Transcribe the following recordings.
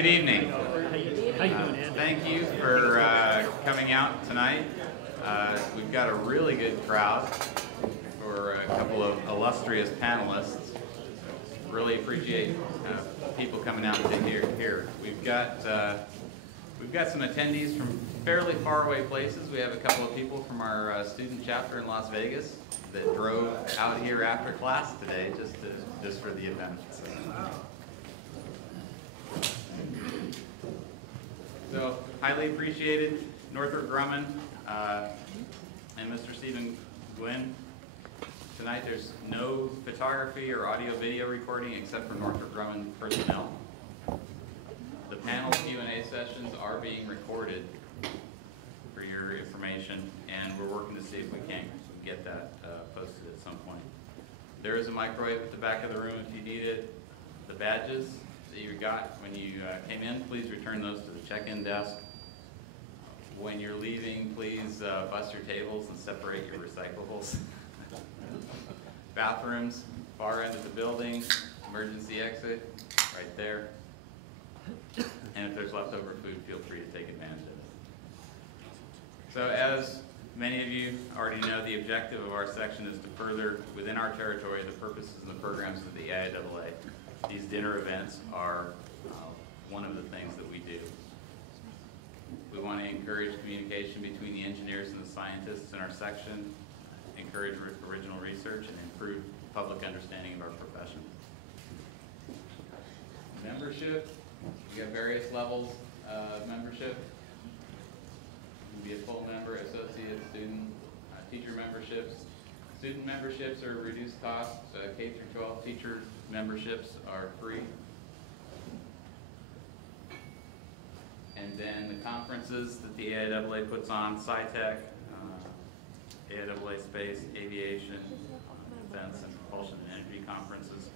Good evening. How you doing, Ed? Thank you for coming out tonight. We've got a really good crowd for a couple of illustrious panelists. Really appreciate people coming out to hear. We've got some attendees from fairly far away places. We have a couple of people from our student chapter in Las Vegas that drove out here after class today just for the event. So, highly appreciated, Northrop Grumman and Mr. Stephen Gwynn. Tonight there's no photography or audio-video recording except for Northrop Grumman personnel. The panel Q&A sessions are being recorded for your information, and we're working to see if we can get that posted at some point. There is a microwave at the back of the room if you need it. The badges that you got when you came in, please return those to the check-in desk. When you're leaving, please bust your tables and separate your recyclables. Bathrooms, far end of the building, emergency exit, right there. And if there's leftover food, feel free to take advantage of it. So as many of you already know, the objective of our section is to further, within our territory, the purposes and the programs of the AIAA. These dinner events are one of the things that we do. We want to encourage communication between the engineers and the scientists in our section, encourage original research, and improve public understanding of our profession. Membership, we got various levels of membership. You can be a full member, associate, student, teacher memberships. Student memberships are reduced cost. K through 12 teacher memberships are free. And then the conferences that the AIAA puts on, SciTech, AIAA Space, Aviation, Defense and Propulsion and Energy conferences.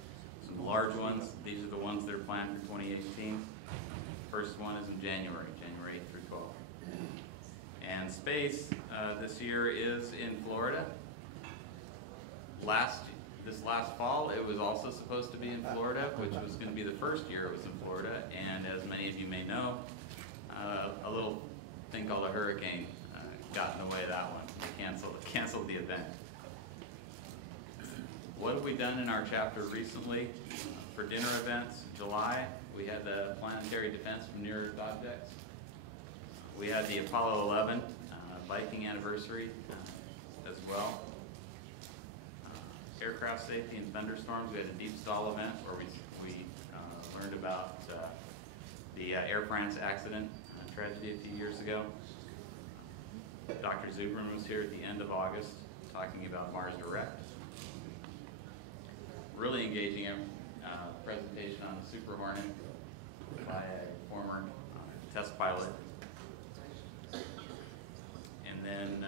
Some large ones. These are the ones that are planned for 2018. First one is in January 8th through 12th. And Space this year is in Florida. This last fall, it was also supposed to be in Florida, which was going to be the first year it was in Florida. And as many of you may know, a little thing called a hurricane got in the way of that one. They canceled the event. What have we done in our chapter recently? For dinner events, July, we had the planetary defense from near-Earth objects. We had the Apollo 11 Viking anniversary as well. Aircraft safety and thunderstorms. We had a deep stall event where we learned about the Air France accident tragedy a few years ago. Dr. Zubrin was here at the end of August talking about Mars Direct. Really engaging presentation on the Super Hornet by a former test pilot. And then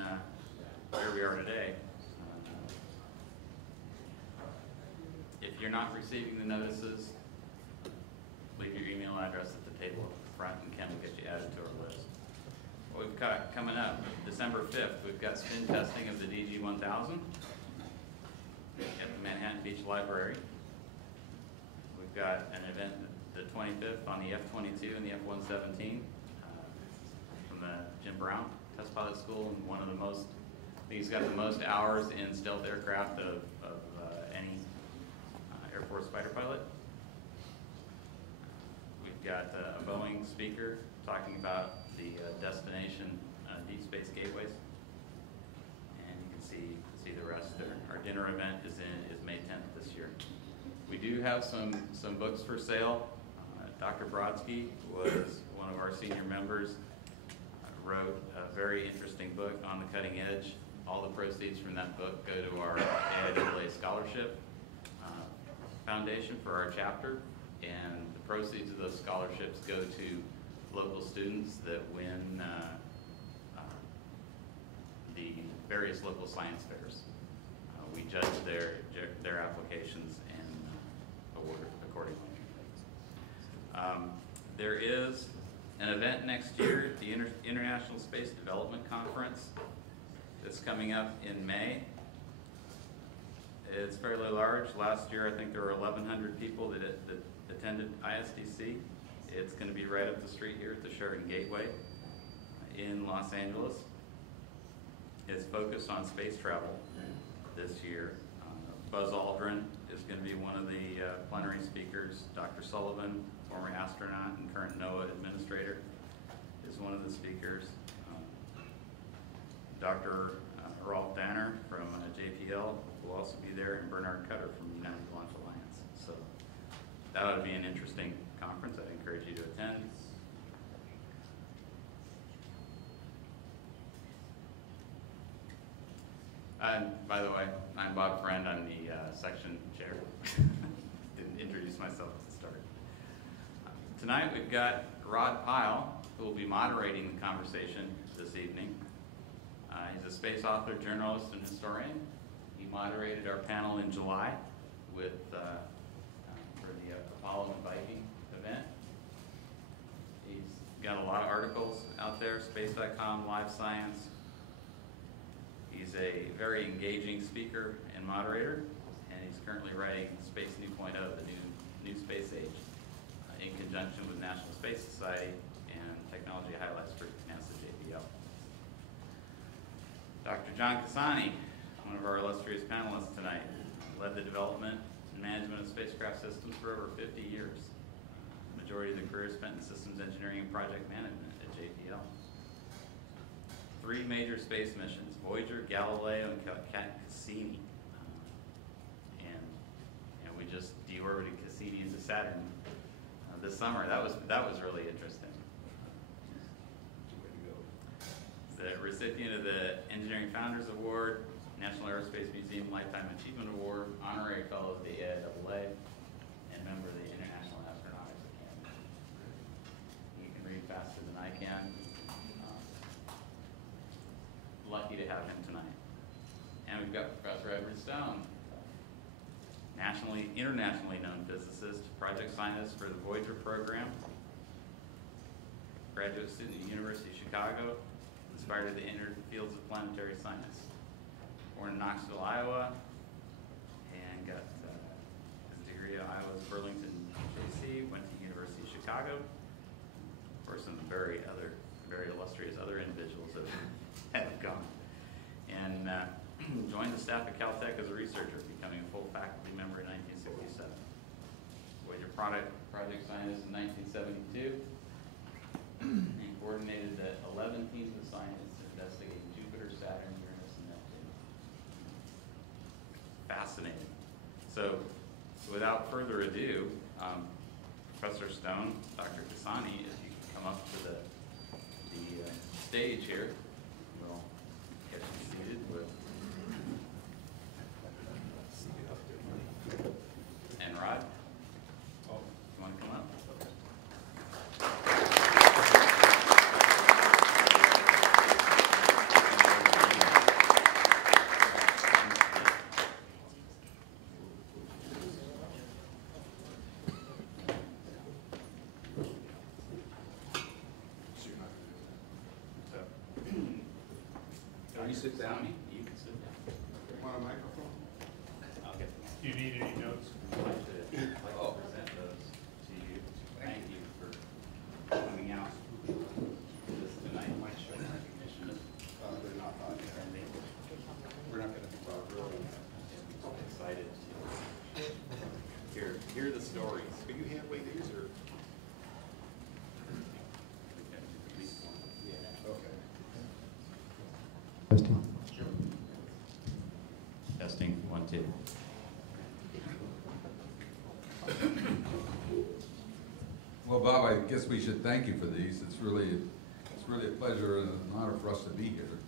here we are today. If you're not receiving the notices, leave your email address at the table at the front and Ken will get you added to our list. What we've got coming up, December 5th, we've got spin testing of the DG-1000 at the Manhattan Beach Library. We've got an event the 25th on the F-22 and the F-117 from the Jim Brown Test Pilot School, and one of the most, I think he's got the most hours in stealth aircraft of any Air Force fighter pilot. We've got a Boeing speaker talking about the destination deep space gateways, and you can see the rest there. Our dinner event is May 10th this year. We do have some books for sale. Dr. Brodsky was one of our senior members. Wrote a very interesting book on the cutting edge. All the proceeds from that book go to our AIAA Scholarship Foundation for our chapter, and the proceeds of those scholarships go to local students that win the various local science fairs. We judge their applications and award accordingly. There is an event next year, the International Space Development Conference, that's coming up in May. It's fairly large. Last year, I think there were 1,100 people that attended ISDC. It's going to be right up the street here at the Sheraton Gateway in Los Angeles. It's focused on space travel this year. Buzz Aldrin is going to be one of the plenary speakers. Dr. Sullivan, former astronaut and current NOAA administrator, is one of the speakers. Dr. Rolf Danner from JPL will also be there, and Bernard Cutter from United Launch Alliance. So that would be an interesting conference. I'd encourage you to attend. By the way, I'm Bob Friend. I'm the section chair. Didn't introduce myself at the start. Tonight we've got Rod Pyle, who will be moderating the conversation this evening. He's a space author, journalist, and historian. He moderated our panel in July with for the Apollo and Viking event. He's got a lot of articles out there, space.com, Live Science. He's a very engaging speaker and moderator, and he's currently writing Space 2.0, the new space age, in conjunction with National Space Society and technology highlights for NASA JPL. Dr. John Casani, one of our illustrious panelists tonight, led the development and management of spacecraft systems for over 50 years. The majority of the career spent in systems engineering and project management at JPL. 3 major space missions, Voyager, Galileo, and Cassini. And we just deorbited Cassini into Saturn this summer. That was really interesting. The recipient of the Engineering Founders Award, National Aerospace Museum Lifetime Achievement Award, honorary fellow of the AIAA, and member of the International Astronautics Academy. He can read faster than I can. Lucky to have him tonight. And we've got Professor Edward Stone, internationally known physicist, project scientist for the Voyager program, graduate student at the University of Chicago, inspired to enter the fields of planetary science. Born in Knoxville, Iowa, and got his degree at Iowa's Burlington JC, went to the University of Chicago. Of course, some very illustrious other individuals have gone. And joined the staff at Caltech as a researcher, becoming a full faculty member in 1967. Voyager project scientist in 1972. And coordinated the 11 teams of scientists investigating Jupiter, Saturn, Uranus, and Neptune. Fascinating. So, without further ado, Professor Stone, Dr. Casani, if you can come up to the stage here, we'll get you seated with. And Rod, you want to come up? You sit down. You can sit down. Want a microphone? I'll get them. Do you need any notes? I'd like to present those to you. Thank you for coming out this tonight. Might show recognition. They're not on yet. We're not going to really Excited to hear the stories. Can you hand wave these or? At least one. Yeah. Okay. Testing 1, 2. Well, Bob, I guess we should thank you for these. It's really a pleasure and an honor for us to be here.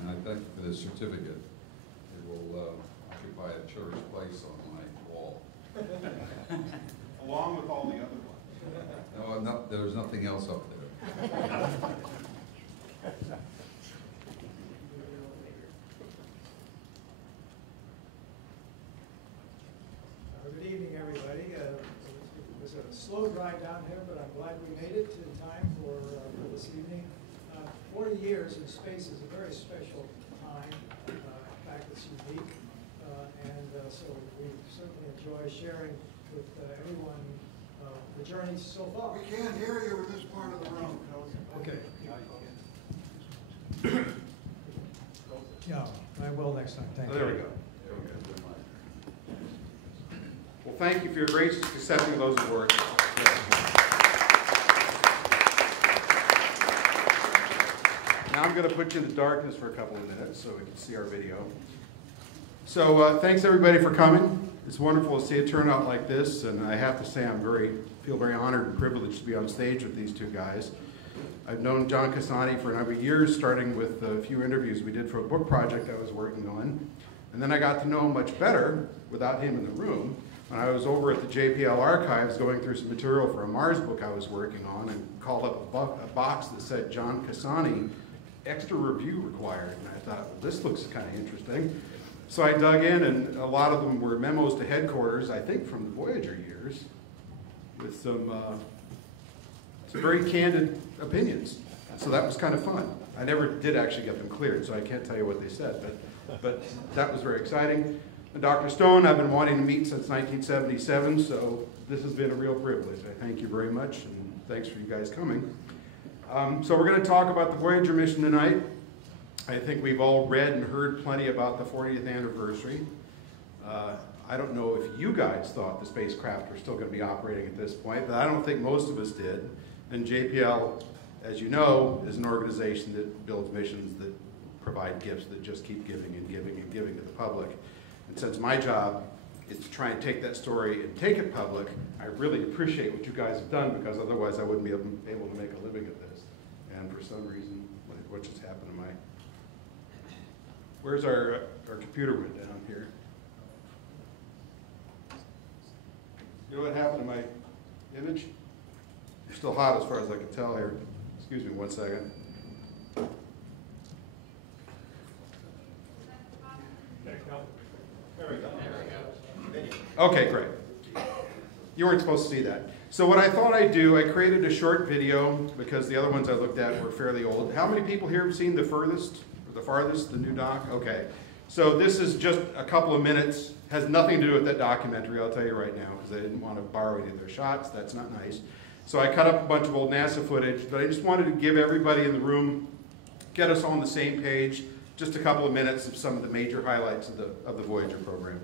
And I thank you for this certificate. It will occupy a cherished place on my wall. Along with all the other ones. No, there's nothing else up there. Good evening, everybody. It was a slow drive down here, but I'm glad we made it in time for this evening. 40 years in space is a very special time. In fact, it's unique. So we certainly enjoy sharing with everyone the journey so far. We can't hear you in this part of the room. Okay. Yeah, I will next time, thank you. There we go. Well, thank you for your gracious accepting of those awards. Now I'm going to put you in the darkness for a couple of minutes so we can see our video. So thanks everybody for coming. It's wonderful to see it turn out like this, and I have to say I feel very honored and privileged to be on stage with these two guys. I've known John Casani for a number of years, starting with a few interviews we did for a book project I was working on. And then I got to know him much better without him in the room when I was over at the JPL archives going through some material for a Mars book I was working on, and called up a box that said John Casani, extra review required. And I thought, well, this looks kind of interesting. So I dug in, and a lot of them were memos to headquarters, I think from the Voyager years, with some very candid opinions. So that was kind of fun. I never did actually get them cleared, so I can't tell you what they said, but that was very exciting. And Dr. Stone, I've been wanting to meet since 1977, so this has been a real privilege. I thank you very much, and thanks for you guys coming. So we're going to talk about the Voyager mission tonight. I think we've all read and heard plenty about the 40th anniversary. I don't know if you guys thought the spacecraft were still going to be operating at this point, but I don't think most of us did. And JPL, as you know, is an organization that builds missions that provide gifts that just keep giving and giving and giving to the public. And since my job is to try and take that story and take it public, I really appreciate what you guys have done, because otherwise I wouldn't be able to make a living at this. And for some reason, what just happened to my... Where's our computer went down here? You know what happened to my image? You're still hot as far as I can tell here. Excuse me 1 second. There we go. Okay, great. You weren't supposed to see that. So what I thought I'd do, I created a short video because the other ones I looked at were fairly old. How many people here have seen the farthest, the new doc? Okay. So this is just a couple of minutes. Has nothing to do with that documentary, I'll tell you right now, because I didn't want to borrow any of their shots. That's not nice. So I cut up a bunch of old NASA footage, but I just wanted to give everybody in the room, get us all on the same page, just a couple of minutes of some of the major highlights of the Voyager program.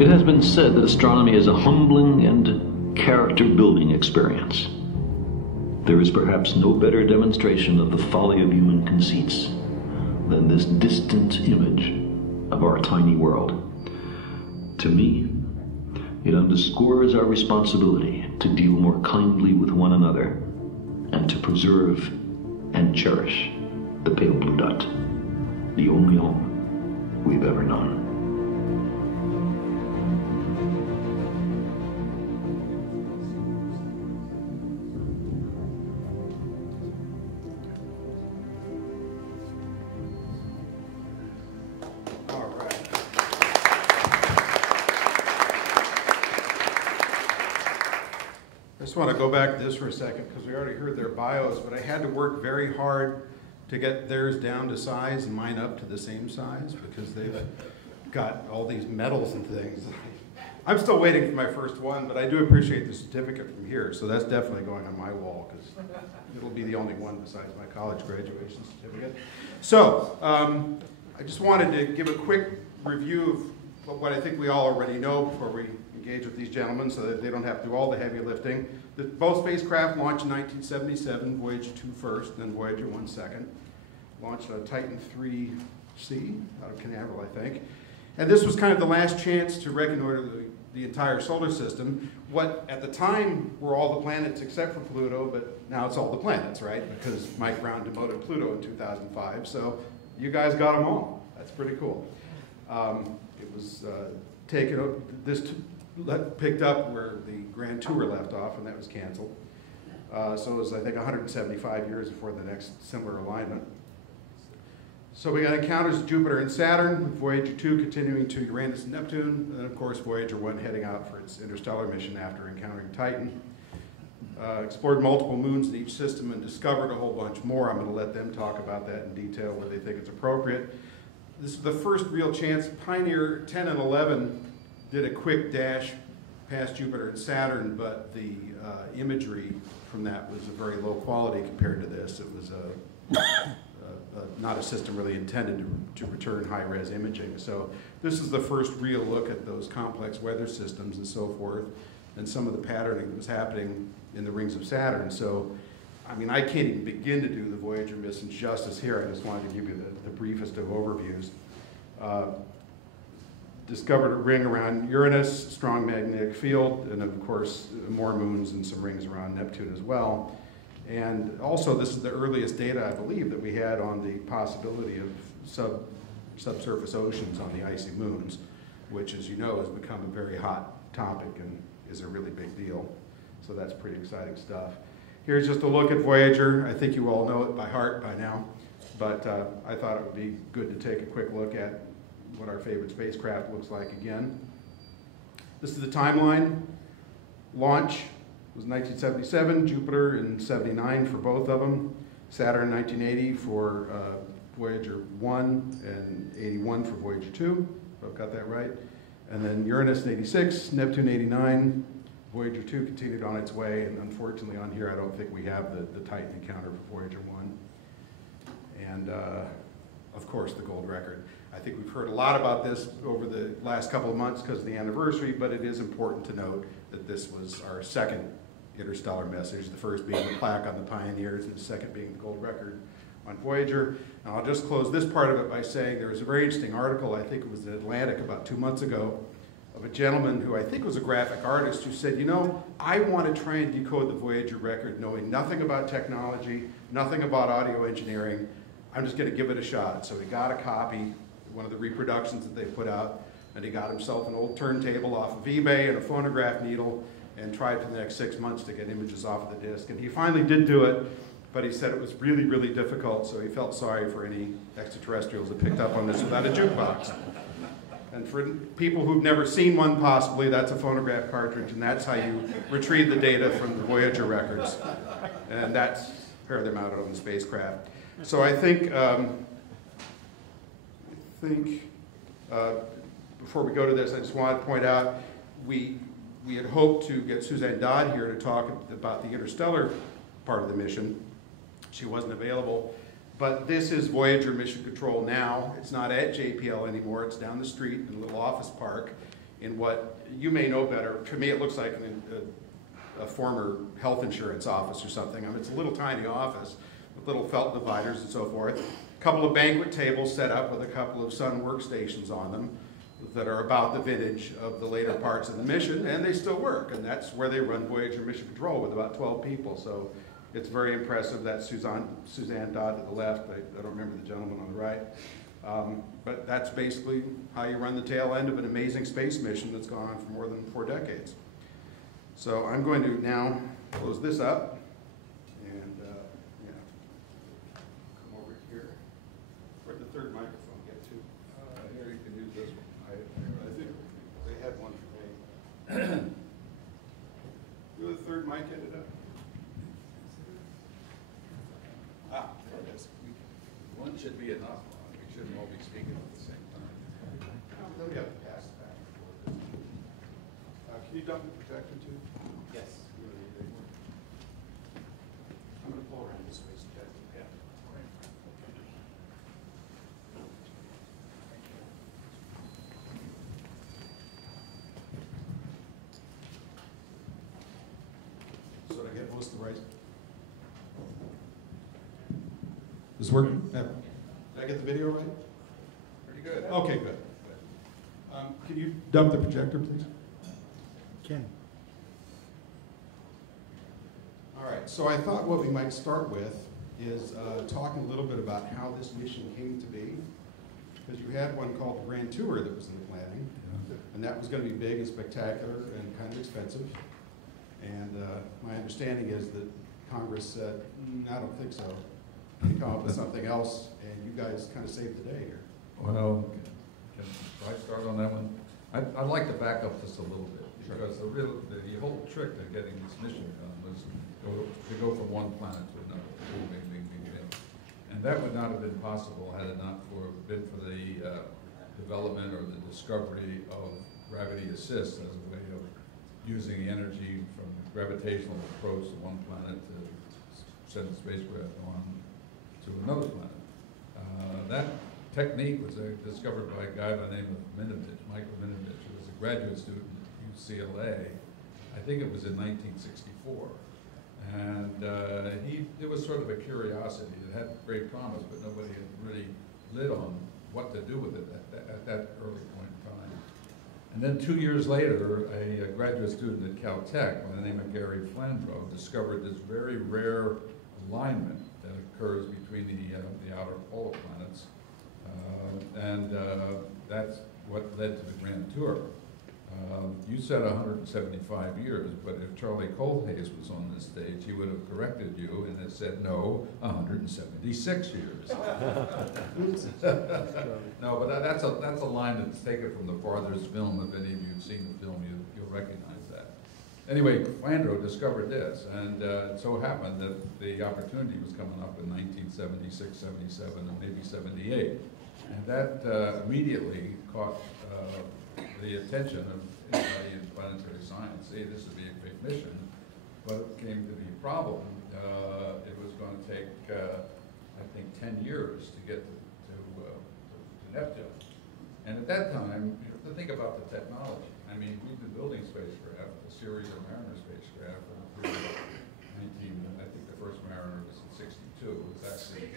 It has been said that astronomy is a humbling and character-building experience. There is perhaps no better demonstration of the folly of human conceits than this distant image of our tiny world. To me, it underscores our responsibility to deal more kindly with one another and to preserve and cherish the pale blue dot, the only home we've ever known. I just want to go back to this for a second because we already heard their bios, but I had to work very hard to get theirs down to size and mine up to the same size because they've got all these medals and things. I'm still waiting for my first one, but I do appreciate the certificate from here, so that's definitely going on my wall because it'll be the only one besides my college graduation certificate. So I just wanted to give a quick review of what I think we all already know before we engage with these gentlemen so that they don't have to do all the heavy lifting. Both spacecraft launched in 1977, Voyager 2 first, then Voyager 1 second. Launched a Titan 3C out of Canaveral, I think. And this was kind of the last chance to reconnoiter the entire solar system. What at the time were all the planets except for Pluto, but now it's all the planets, right? Because Mike Brown demoted Pluto in 2005, so you guys got them all. That's pretty cool. It was picked up where the Grand Tour left off, and that was canceled. So it was, I think, 175 years before the next similar alignment. So we got encounters of Jupiter and Saturn, with Voyager 2 continuing to Uranus and Neptune, and of course Voyager 1 heading out for its interstellar mission after encountering Titan. Explored multiple moons in each system and discovered a whole bunch more. I'm going to let them talk about that in detail where they think it's appropriate. This is the first real chance. Pioneer 10 and 11 did a quick dash past Jupiter and Saturn, but the imagery from that was a very low quality compared to this. It was not a system really intended to return high-res imaging. So this is the first real look at those complex weather systems and so forth, and some of the patterning that was happening in the rings of Saturn. So, I mean, I can't even begin to do the Voyager mission justice here. I just wanted to give you the briefest of overviews. Discovered a ring around Uranus, strong magnetic field, and of course more moons and some rings around Neptune as well. And also this is the earliest data, I believe, that we had on the possibility of subsurface oceans on the icy moons, which, as you know, has become a very hot topic and is a really big deal. So that's pretty exciting stuff. Here's just a look at Voyager. I think you all know it by heart by now, but I thought it would be good to take a quick look at what our favorite spacecraft looks like again. This is the timeline. Launch was 1977, Jupiter in 79 for both of them, Saturn 1980 for Voyager 1 and 81 for Voyager 2, if I've got that right. And then Uranus in 86, Neptune 89, Voyager 2 continued on its way, and unfortunately on here I don't think we have the Titan encounter for Voyager 1. And of course the gold record. I think we've heard a lot about this over the last couple of months because of the anniversary, but it is important to note that this was our second interstellar message, the first being the plaque on the Pioneers and the second being the gold record on Voyager. And I'll just close this part of it by saying there was a very interesting article, I think it was in Atlantic about 2 months ago, of a gentleman who I think was a graphic artist who said, you know, I want to try and decode the Voyager record knowing nothing about technology, nothing about audio engineering. I'm just going to give it a shot. So he got a copy, one of the reproductions that they put out, and he got himself an old turntable off of eBay and a phonograph needle and tried for the next 6 months to get images off of the disc. And he finally did do it, but he said it was really, really difficult, so he felt sorry for any extraterrestrials that picked up on this without a jukebox. And for people who've never seen one possibly, that's a phonograph cartridge, and that's how you retrieve the data from the Voyager records. And that's where they're mounted on the spacecraft. So I think before we go to this, I just wanted to point out we had hoped to get Suzanne Dodd here to talk about the interstellar part of the mission. She wasn't available, but this is Voyager Mission Control now. It's not at JPL anymore. It's down the street in a little office park, in what you may know better. To me, it looks like a former health insurance office or something. I mean, it's a little tiny office with little felt dividers and so forth. A couple of banquet tables set up with a couple of Sun workstations on them that are about the vintage of the later parts of the mission, and they still work. And that's where they run Voyager Mission Control with about 12 people. So it's very impressive. That's Suzanne Dodd to the left. I don't remember the gentleman on the right. But that's basically how you run the tail end of an amazing space mission that's gone on for more than 4 decades. So I'm going to now close this up and come over here. Where'd the third microphone get to? Here, you can use this one. I think they had one for me. Where the third mic ended up? Ah, there it is. One should be enough. We shouldn't all be speaking at the same time. Then we have to pass it back and forth. Can you dump the projector too? Yes. I'm going to pull around this way. Yeah. So did I get most of the right? Is this working? Yeah. Did I get the video right? Pretty good. Okay, good. Can you dump the projector, please? Ken. All right, so I thought what we might start with is talking a little bit about how this mission came to be. Because you had one called the Grand Tour that was in the planning, and that was going to be big and spectacular and kind of expensive. And my understanding is that Congress said, I don't think so. And come up with something else, and you guys kind of saved the day here. Well, can I start on that one? I'd like to back up just a little bit, because the whole trick to getting this mission done was to go from one planet to another. And that would not have been possible had it not been for the development or the discovery of gravity assist as a way of using energy from the gravitational approach to one planet to send the spacecraft on to another planet. That technique was discovered by a guy by the name of Michael Minovich, who was a graduate student at UCLA. I think it was in 1964. And it was sort of a curiosity. It had great promise, but nobody had really lit on what to do with it at that early point in time. And then 2 years later, a graduate student at Caltech by the name of Gary Flandreau discovered this very rare alignment that occurs between the outer polar planets. That's what led to the Grand Tour. You said 175 years, but if Charlie Colhays was on this stage, he would have corrected you and had said, no, 176 years. No, but that's a line that's taken from the Farthers film. If any of you have seen the film, you'll recognize that. Anyway, Flandreau discovered this, and it so happened that the opportunity was coming up in 1976, 77, and maybe 78. And that immediately caught the attention of anybody in planetary science. Hey, this would be a big mission, but it came to be a problem. It was going to take, I think, 10 years to get to Neptune. And at that time, you have to think about the technology. I mean, we've been building spacecraft, a series of Mariner spacecraft, I think the first Mariner was in 62. It was actually,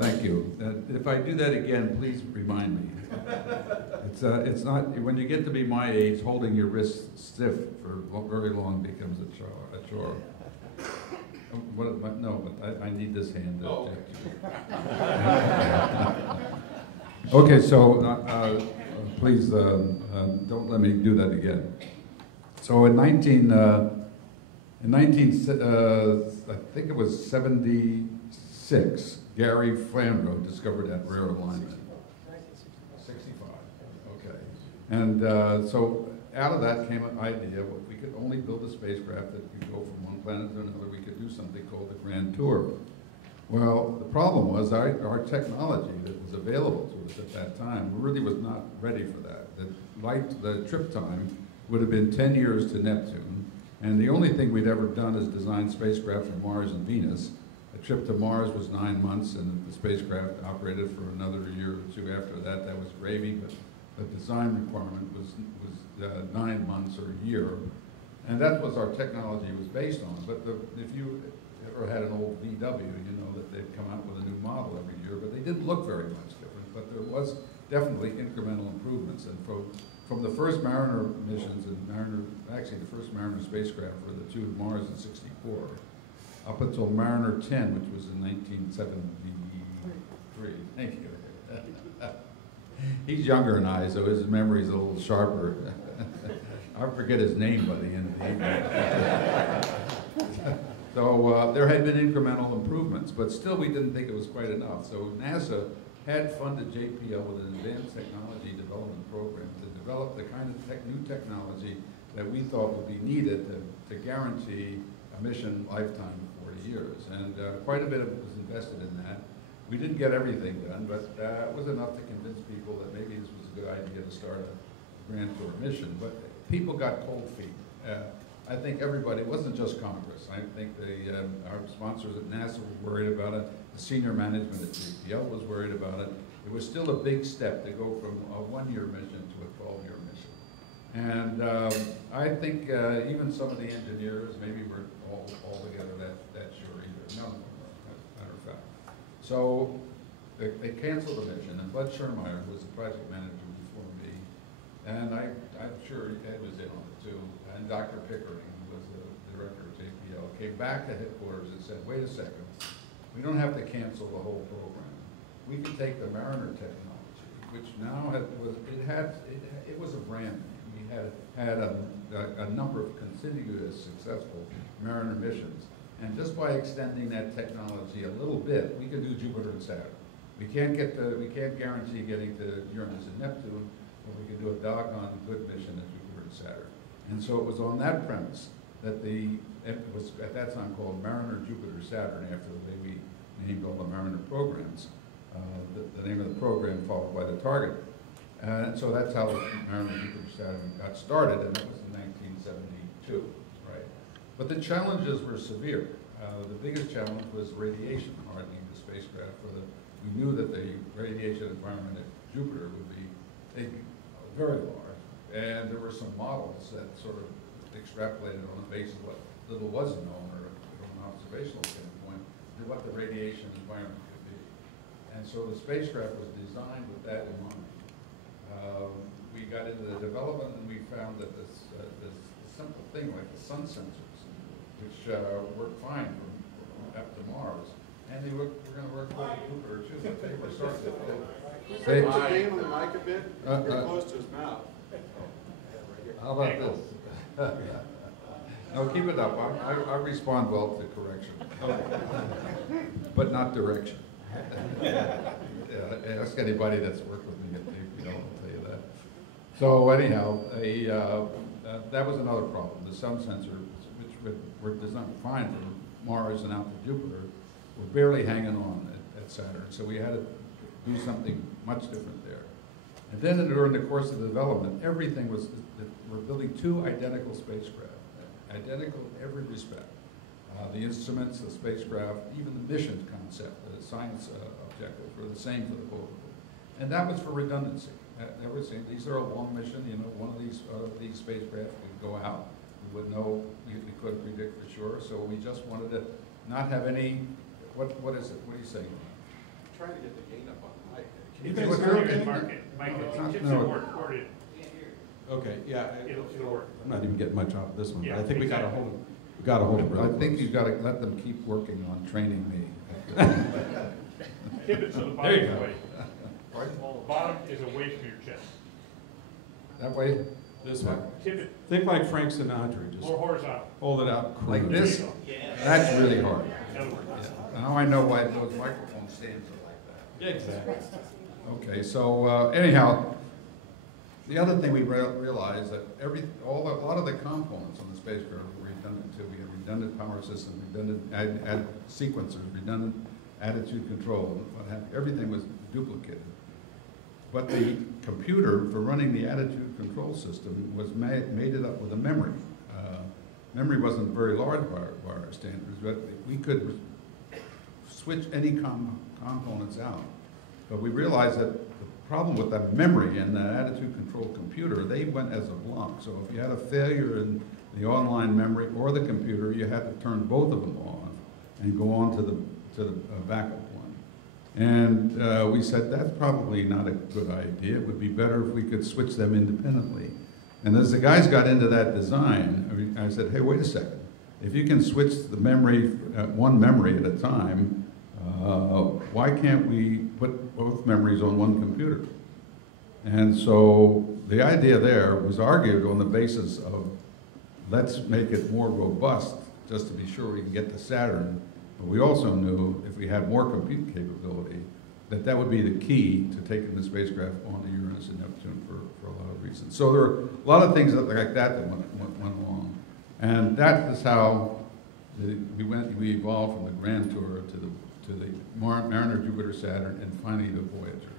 thank you. If I do that again, please remind me. It's not, when you get to be my age, holding your wrists stiff for very long becomes a chore. No, but I need this hand. Oh. Okay, so please don't let me do that again. So in I think it was 76, Gary Flandreau discovered that rare alignment. 65, okay. And so out of that came an idea, we could only build a spacecraft that could go from one planet to another. We could do something called the Grand Tour. Well, the problem was our technology that was available to us at that time really was not ready for that. The trip time would have been 10 years to Neptune, and the only thing we'd ever done is design spacecraft for Mars and Venus. A trip to Mars was 9 months, and the spacecraft operated for another year or two after that. That was gravy, but the design requirement was 9 months or a year, and that was our technology was based on. But if you ever had an old VW, you know that they'd come out with a new model every year, but they didn't look very much different. But there was definitely incremental improvements, and from the first Mariner missions, and actually the first Mariner spacecraft were the two to Mars in '64, up until Mariner 10, which was in 1973. Thank you. He's younger than I, so his memory's a little sharper. I forget his name by the end of the evening. So there had been incremental improvements, but still we didn't think it was quite enough. So NASA had funded JPL with an advanced technology development program to develop the kind of new technology that we thought would be needed to guarantee a mission lifetime of 40 years. And quite a bit of it was invested in that. We didn't get everything done, but it was enough to convince people that maybe this was a good idea to start a Grand Tour mission. But people got cold feet. I think everybody, it wasn't just Congress. I think our sponsors at NASA were worried about it. The senior management at JPL was worried about it. It was still a big step to go from a 1-year mission to a 12-year mission. And I think even some of the engineers maybe weren't all together that sure either. None of them were, as a matter of fact. So they canceled the mission, and Bud Schermeyer, who was the project manager before me, and I'm sure Ed was in on it too, and Dr. Pickering, who was the director of JPL, came back to headquarters and said, wait a second, we don't have to cancel the whole program. We can take the Mariner technology, which now it was a brand name. We had a number of continuous successful Mariner missions. And just by extending that technology a little bit, we can do Jupiter and Saturn. We can't guarantee getting to Uranus and Neptune, but we can do a doggone good mission at Jupiter and Saturn. And so it was on that premise that it was at that time called Mariner, Jupiter, Saturn, after the way we named all the Mariner programs. The name of the program followed by the target. And so that's how Mariner, Jupiter, Saturn got started, and that was in 1972. But the challenges were severe. The biggest challenge was radiation hardening the spacecraft. We knew that the radiation environment at Jupiter would be very large, and there were some models that sort of extrapolated on the basis of what little was known, or from an observational standpoint, to what the radiation environment could be. And so the spacecraft was designed with that in mind. We got into the development, and we found that this simple thing like the sun sensors, which worked fine from up to Mars, and they were going to work well with Jupiter too, but they were starting to fail. Put the name on the mic a bit, you're close to his mouth. How about this? No, keep it up. I respond well to correction, but not direction. Ask anybody that's worked with me at JPL, I'll tell you that. So anyhow, that was another problem. The sun sensors, which were designed fine for Mars and out to Jupiter, were barely hanging on at Saturn. So we had to do something much different there. And then during the course of the development, everything was, we're building 2 identical spacecraft, identical in every respect. The instruments, the spacecraft, even the mission concept, the science objectives were the same for the both of them. And that was for redundancy. These are a long mission, you know, one of these spacecraft would go out. We would know, we couldn't predict for sure, so we just wanted to not have any, what is it, what are you saying? I'm trying to get the gain up on the mic. You guys hear it, Mike, recorded. Okay, yeah. It'll work. I'm not even getting much off of this one, Yeah, but I think exactly. we got a hold of it. I think you've got to let them keep working on training me. Tip it so the There bottom you is go. away. The bottom is away from your chest. That way, This way. Tip it Think like Frank Sinatra, just more horizontal. hold it out. like cruise. this, that's really hard. That'll work. Now I know why those microphone stands are like that. Yeah, exactly. Okay, so anyhow, the other thing we realized that a lot of the components on the spacecraft were redundant too. We had redundant power systems, redundant sequencers, redundant attitude control, what have you. Everything was duplicated. But the computer for running the attitude control system was made it up with a memory. Memory wasn't very large by our standards, but we could switch any components out. But we realized that the problem with that memory and the attitude control computer, they went as a block. So if you had a failure in the online memory or the computer, you had to turn both of them off and go on to the backup one. And we said that's probably not a good idea. It would be better if we could switch them independently. And as the guys got into that design, I said, hey, wait a second. If you can switch the memory, one memory at a time, why can't we put both memories on one computer? And so the idea there was argued on the basis of let's make it more robust just to be sure we can get to Saturn. But we also knew if we had more compute capability, that would be the key to taking the spacecraft onto Uranus and Neptune for a lot of reasons. So there are a lot of things like that went along. And that is how we evolved from the Grand Tour to the Mariner, Jupiter, Saturn, and finally the Voyager.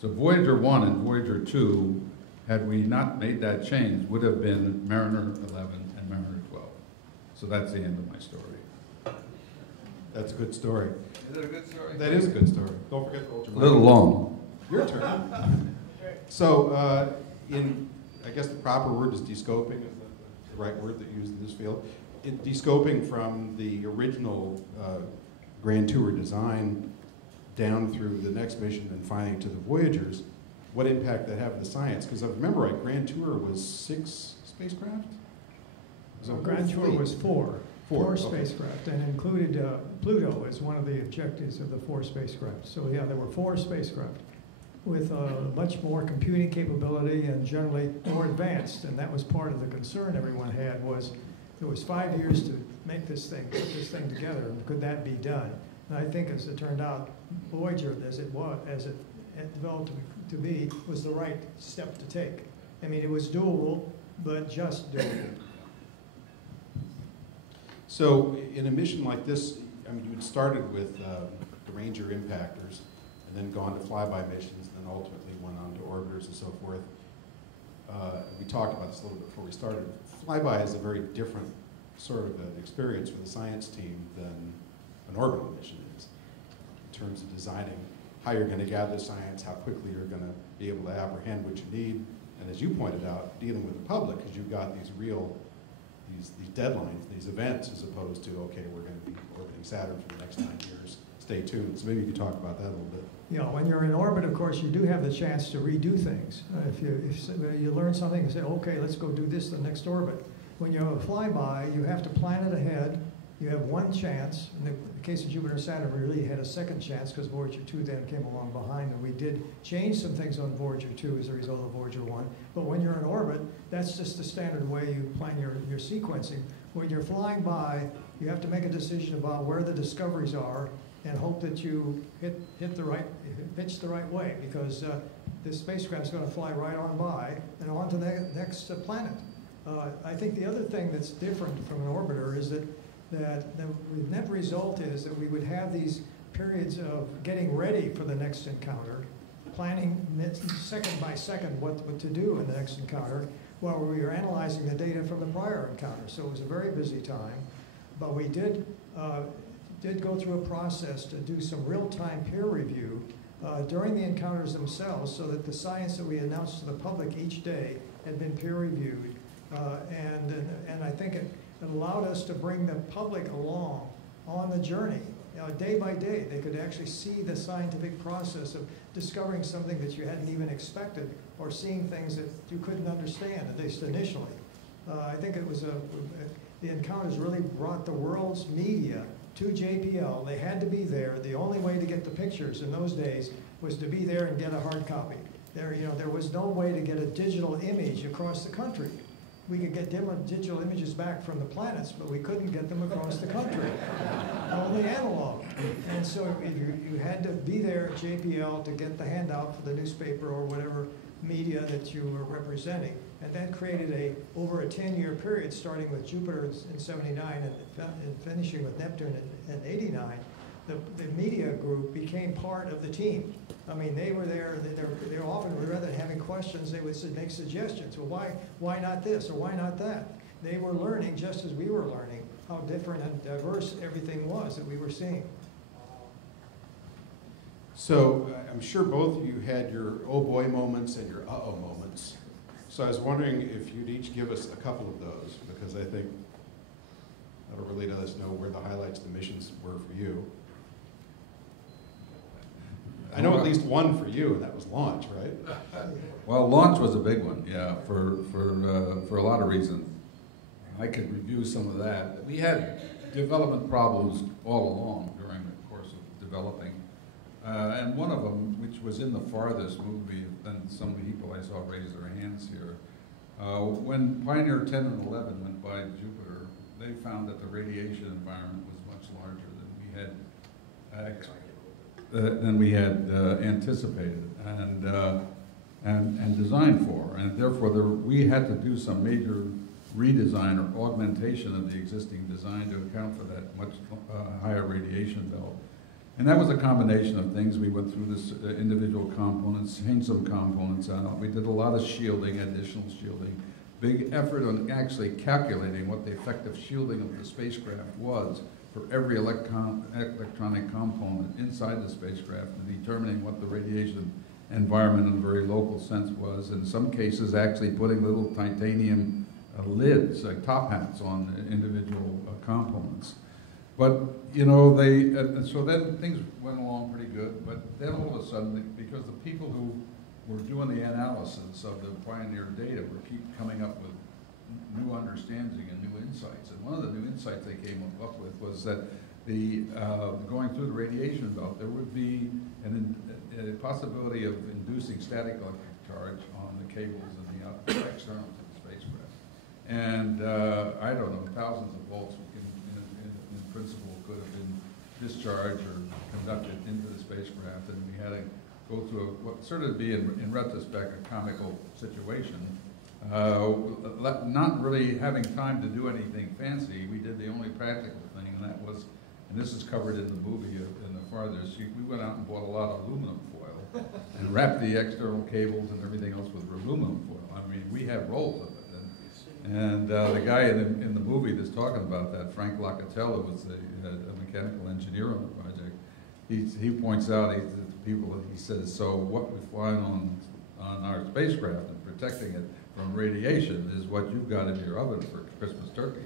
So Voyager 1 and Voyager 2, had we not made that change, would have been Mariner 11 and Mariner 12. So that's the end of my story. That's a good story. Is it a good story? That is a good story. Don't forget the ultraviolet. A little long. Your turn. So, I guess the proper word is descoping, is the right word that you use in this field. Descoping from the original Grand Tour design down through the next mission and finally to the Voyagers, what impact that have on the science? Because I remember right, Grand Tour was 6 spacecraft? So Grand Tour was four Okay. spacecraft, and included Pluto as one of the objectives of the 4 spacecraft. So yeah, there were 4 spacecraft with much more computing capability and generally more advanced, and that was part of the concern everyone had. Was there was 5 years to make this thing, put this thing together, and could that be done? And I think, as it turned out, Voyager, as it developed to be, was the right step to take. I mean, it was doable, but just doable. So in a mission like this, I mean, you had started with the Ranger impactors and then gone to flyby missions, and then ultimately went on to orbiters and so forth. We talked about this a little bit before we started. Flyby is a very different sort of an experience for the science team than an orbital mission is, in terms of designing how you're going to gather science, how quickly you're going to be able to apprehend what you need, and as you pointed out, dealing with the public, because you've got these real these deadlines, these events, as opposed to, okay, we're going to be orbiting Saturn for the next 9 years. Stay tuned. So maybe you could talk about that a little bit. You know, when you're in orbit, of course, you do have the chance to redo things. If you learn something and say, okay, let's go do this the next orbit. When you have a flyby, you have to plan it ahead. You have one chance. In the case of Jupiter and Saturn, we really had a second chance because Voyager 2 then came along behind, and we did change some things on Voyager 2 as a result of Voyager 1. But when you're in orbit, that's just the standard way you plan your sequencing. When you're flying by, you have to make a decision about where the discoveries are and hope that you pitch the right way, because this spacecraft's going to fly right on by and on to the next planet. I think the other thing that's different from an orbiter is that the net result is that we would have these periods of getting ready for the next encounter, planning second by second what to do in the next encounter, while we were analyzing the data from the prior encounter. So it was a very busy time, but we did go through a process to do some real-time peer review during the encounters themselves, so that the science that we announced to the public each day had been peer reviewed, and I think it allowed us to bring the public along on the journey. Day by day, they could actually see the scientific process of discovering something that you hadn't even expected, or seeing things that you couldn't understand, at least initially. I think it was the encounters really brought the world's media to JPL. They had to be there. The only way to get the pictures in those days was to be there and get a hard copy. There was no way to get a digital image across the country. We could get digital images back from the planets, but we couldn't get them across the country. Only analog. And so you had to be there at JPL to get the handout for the newspaper or whatever media that you were representing. And that created over a 10-year period, starting with Jupiter in 79 and finishing with Neptune in 89. The media group became part of the team. I mean, they were there. They were often, rather than having questions, they would make suggestions. Well, why not this or why not that? They were learning just as we were learning how different and diverse everything was that we were seeing. So I'm sure both of you had your oh boy moments and your uh-oh moments. So I was wondering if you'd each give us a couple of those, because I think that'll really let us know where the highlights of the missions were for you. I know at least one for you, and that was launch, right? Well, launch was a big one, yeah, for a lot of reasons. I could review some of that. We had development problems all along during the course of developing. And one of them, which was in the farthest movie than some of the people I saw raise their hands here, when Pioneer 10 and 11 went by Jupiter, they found that the radiation environment was much larger than we had anticipated and designed for, and therefore we had to do some major redesign or augmentation of the existing design to account for that much higher radiation belt. And that was a combination of things. We went through this individual components, changed some components out. We did a lot of shielding, additional shielding. Big effort on actually calculating what the effective shielding of the spacecraft was for every electronic component inside the spacecraft, and determining what the radiation environment in a very local sense was. In some cases, actually putting little titanium lids, like top hats, on individual components. But, you know, so then things went along pretty good, but then all of a sudden, because the people who were doing the analysis of the Pioneer data were keep coming up with new understanding and new insights. And one of the new insights they came up with was that going through the radiation belt, there would be a possibility of inducing static electric charge on the cables and the external to the spacecraft. And I don't know, thousands of volts in principle could have been discharged or conducted into the spacecraft, and we had to go through what sort of be, in retrospect, a comical situation. Not really having time to do anything fancy, we did the only practical thing, and that was, and this is covered in the movie in the farthest, we went out and bought a lot of aluminum foil and wrapped the external cables and everything else with aluminum foil. I mean, we had rolls of it. And the guy in the movie that's talking about that, Frank Locatello, was a mechanical engineer on the project. He points out to people, he says, so what we fly on our spacecraft and protecting it from radiation is what you've got in your oven for Christmas turkey.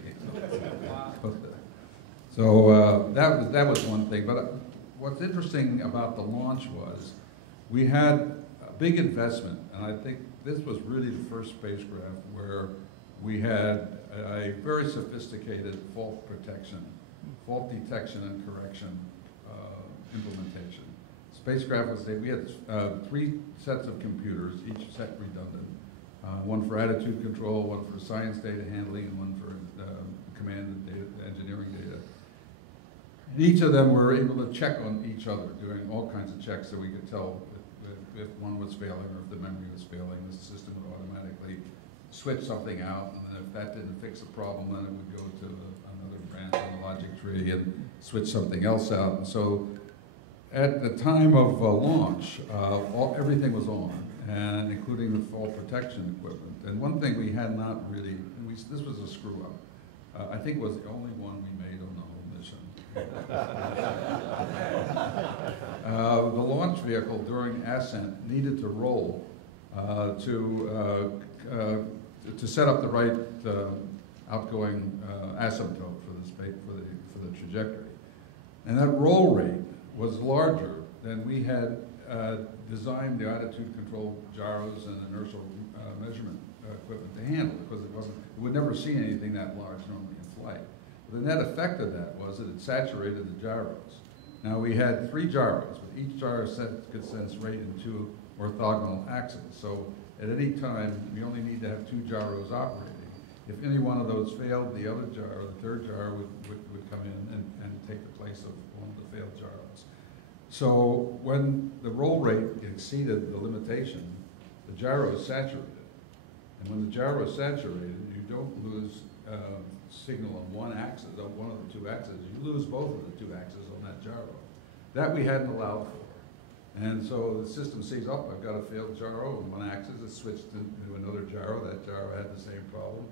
So that was one thing. But what's interesting about the launch was we had a big investment, and I think this was really the first spacecraft where we had a very sophisticated fault protection, fault detection and correction implementation. Spacecraft was, we had 3 sets of computers, each set redundant. One for attitude control, one for science data handling, and one for command and data, engineering data. And each of them were able to check on each other, doing all kinds of checks so we could tell if one was failing or if the memory was failing. The system would automatically switch something out, and then if that didn't fix the problem, then it would go to another branch on the logic tree and switch something else out. And so at the time of launch, everything was on, and including the fall protection equipment. And one thing we had not really, this was a screw up. I think it was the only one we made on the whole mission. The launch vehicle during ascent needed to roll to set up the right outgoing asymptote for the trajectory. And that roll rate was larger than we had designed the attitude control gyros and inertial measurement equipment to handle, because it would never see anything that large normally in flight. But the net effect of that was that it saturated the gyros. Now we had 3 gyros, but each gyro could sense rate in 2 orthogonal axes. So at any time, we only need to have 2 gyros operating. If any one of those failed, the other gyro, the 3rd gyro, would come in and take the place of one of the failed gyros. So when the roll rate exceeded the limitation, the gyro is saturated. And when the gyro is saturated, you don't lose signal on one axis, on one of the 2 axes. You lose both of the 2 axes on that gyro. That we hadn't allowed for. And so the system sees, oh, I've got a failed gyro on one axis. It switched to another gyro. That gyro had the same problem.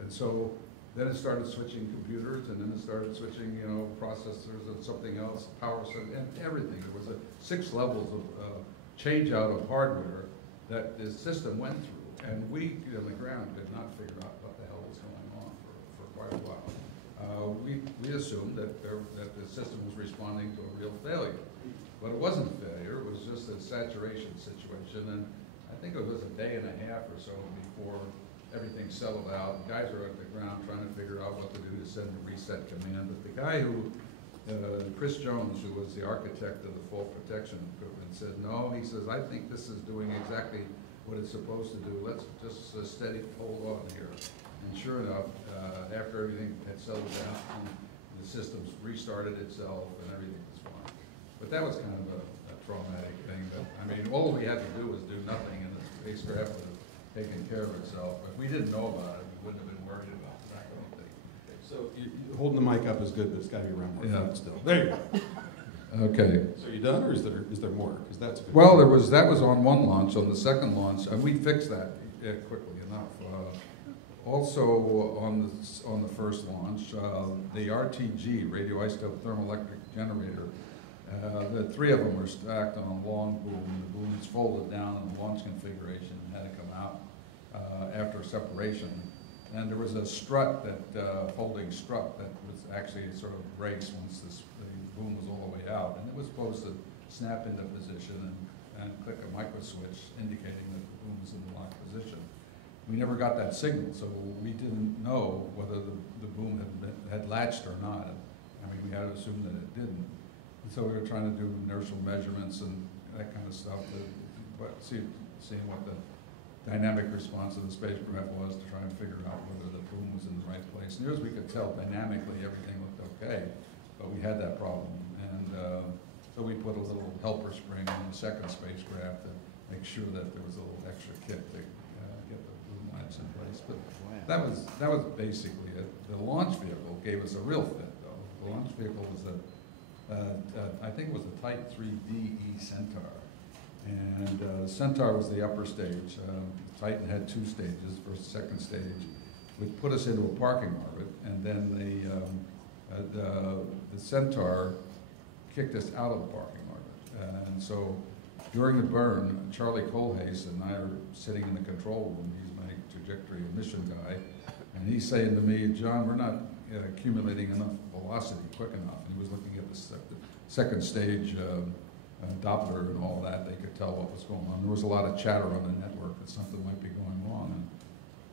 And so Then it started switching computers, and then it started switching, you know, processors and something else, power and everything. There was 6 levels of change out of hardware that the system went through, and we on the ground could not figure out what the hell was going on for quite a while. We assumed that the system was responding to a real failure, but it wasn't a failure. It was just a saturation situation, and I think it was a day and a half or so before everything settled out. The guys were at the ground trying to figure out what to do to send the reset command. But the guy who, Chris Jones, who was the architect of the fault protection equipment, said, no, he says, I think this is doing exactly what it's supposed to do. Let's just steady hold on here. And sure enough, after everything had settled down, the system restarted itself and everything was fine. But that was kind of a traumatic thing. But I mean, all we had to do was do nothing, and the spacecraft would have taken care of itself. If we didn't know about it, we wouldn't have been worried about it. I don't think. So holding the mic up is good, but it's got to be around more Yeah. still. There you go. Okay. So are you done, or is there more? Because that's good. Well, that was on one launch. On the second launch, and we fixed that quickly enough. Also on the first launch, the RTG, radioisotope thermoelectric generator, the 3 of them were stacked on a long boom. The boom is folded down in the launch configuration and had to come out after separation. And there was a strut, folding strut, that was actually sort of breaks once the boom was all the way out. And it was supposed to snap into position and click a micro switch indicating that the boom was in the locked position. We never got that signal, so we didn't know whether the boom had latched or not. I mean, we had to assume that it didn't. And so we were trying to do inertial measurements and that kind of stuff, seeing what the dynamic response of the spacecraft was to try and figure out whether the boom was in the right place. Near as we could tell, dynamically everything looked okay, but we had that problem. And so we put a little helper spring on the second spacecraft to make sure that there was a little extra kit to get the boom latch in place. But that was basically it. The launch vehicle gave us a real fit, though. The launch vehicle was I think it was a Type 3DE Centaur. And Centaur was the upper stage. Titan had 2 stages, first, second stage, which put us into a parking orbit, and then the Centaur kicked us out of the parking orbit. And so during the burn, Charlie Colhase and I are sitting in the control room. He's my trajectory and mission guy, and he's saying to me, John, we're not accumulating enough velocity quick enough. And he was looking at the second stage Doppler and all that. They could tell what was going on. There was a lot of chatter on the network that something might be going wrong.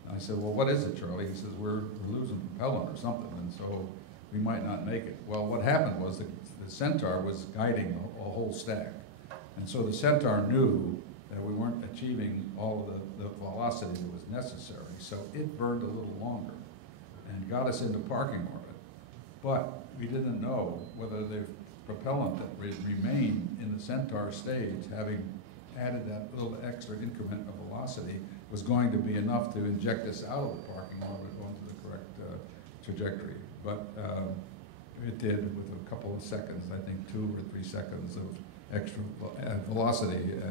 And I said, well, what is it, Charlie? He says, we're losing propellant or something, and so we might not make it. Well, what happened was the Centaur was guiding a whole stack. And so the Centaur knew that we weren't achieving all of the velocity that was necessary. So it burned a little longer and got us into parking orbit. But we didn't know whether the propellant that remained in the Centaur stage, having added that little extra increment of velocity, was going to be enough to inject us out of the parking orbit onto the correct trajectory. But it did with a couple of seconds, I think 2 or 3 seconds of extra velocity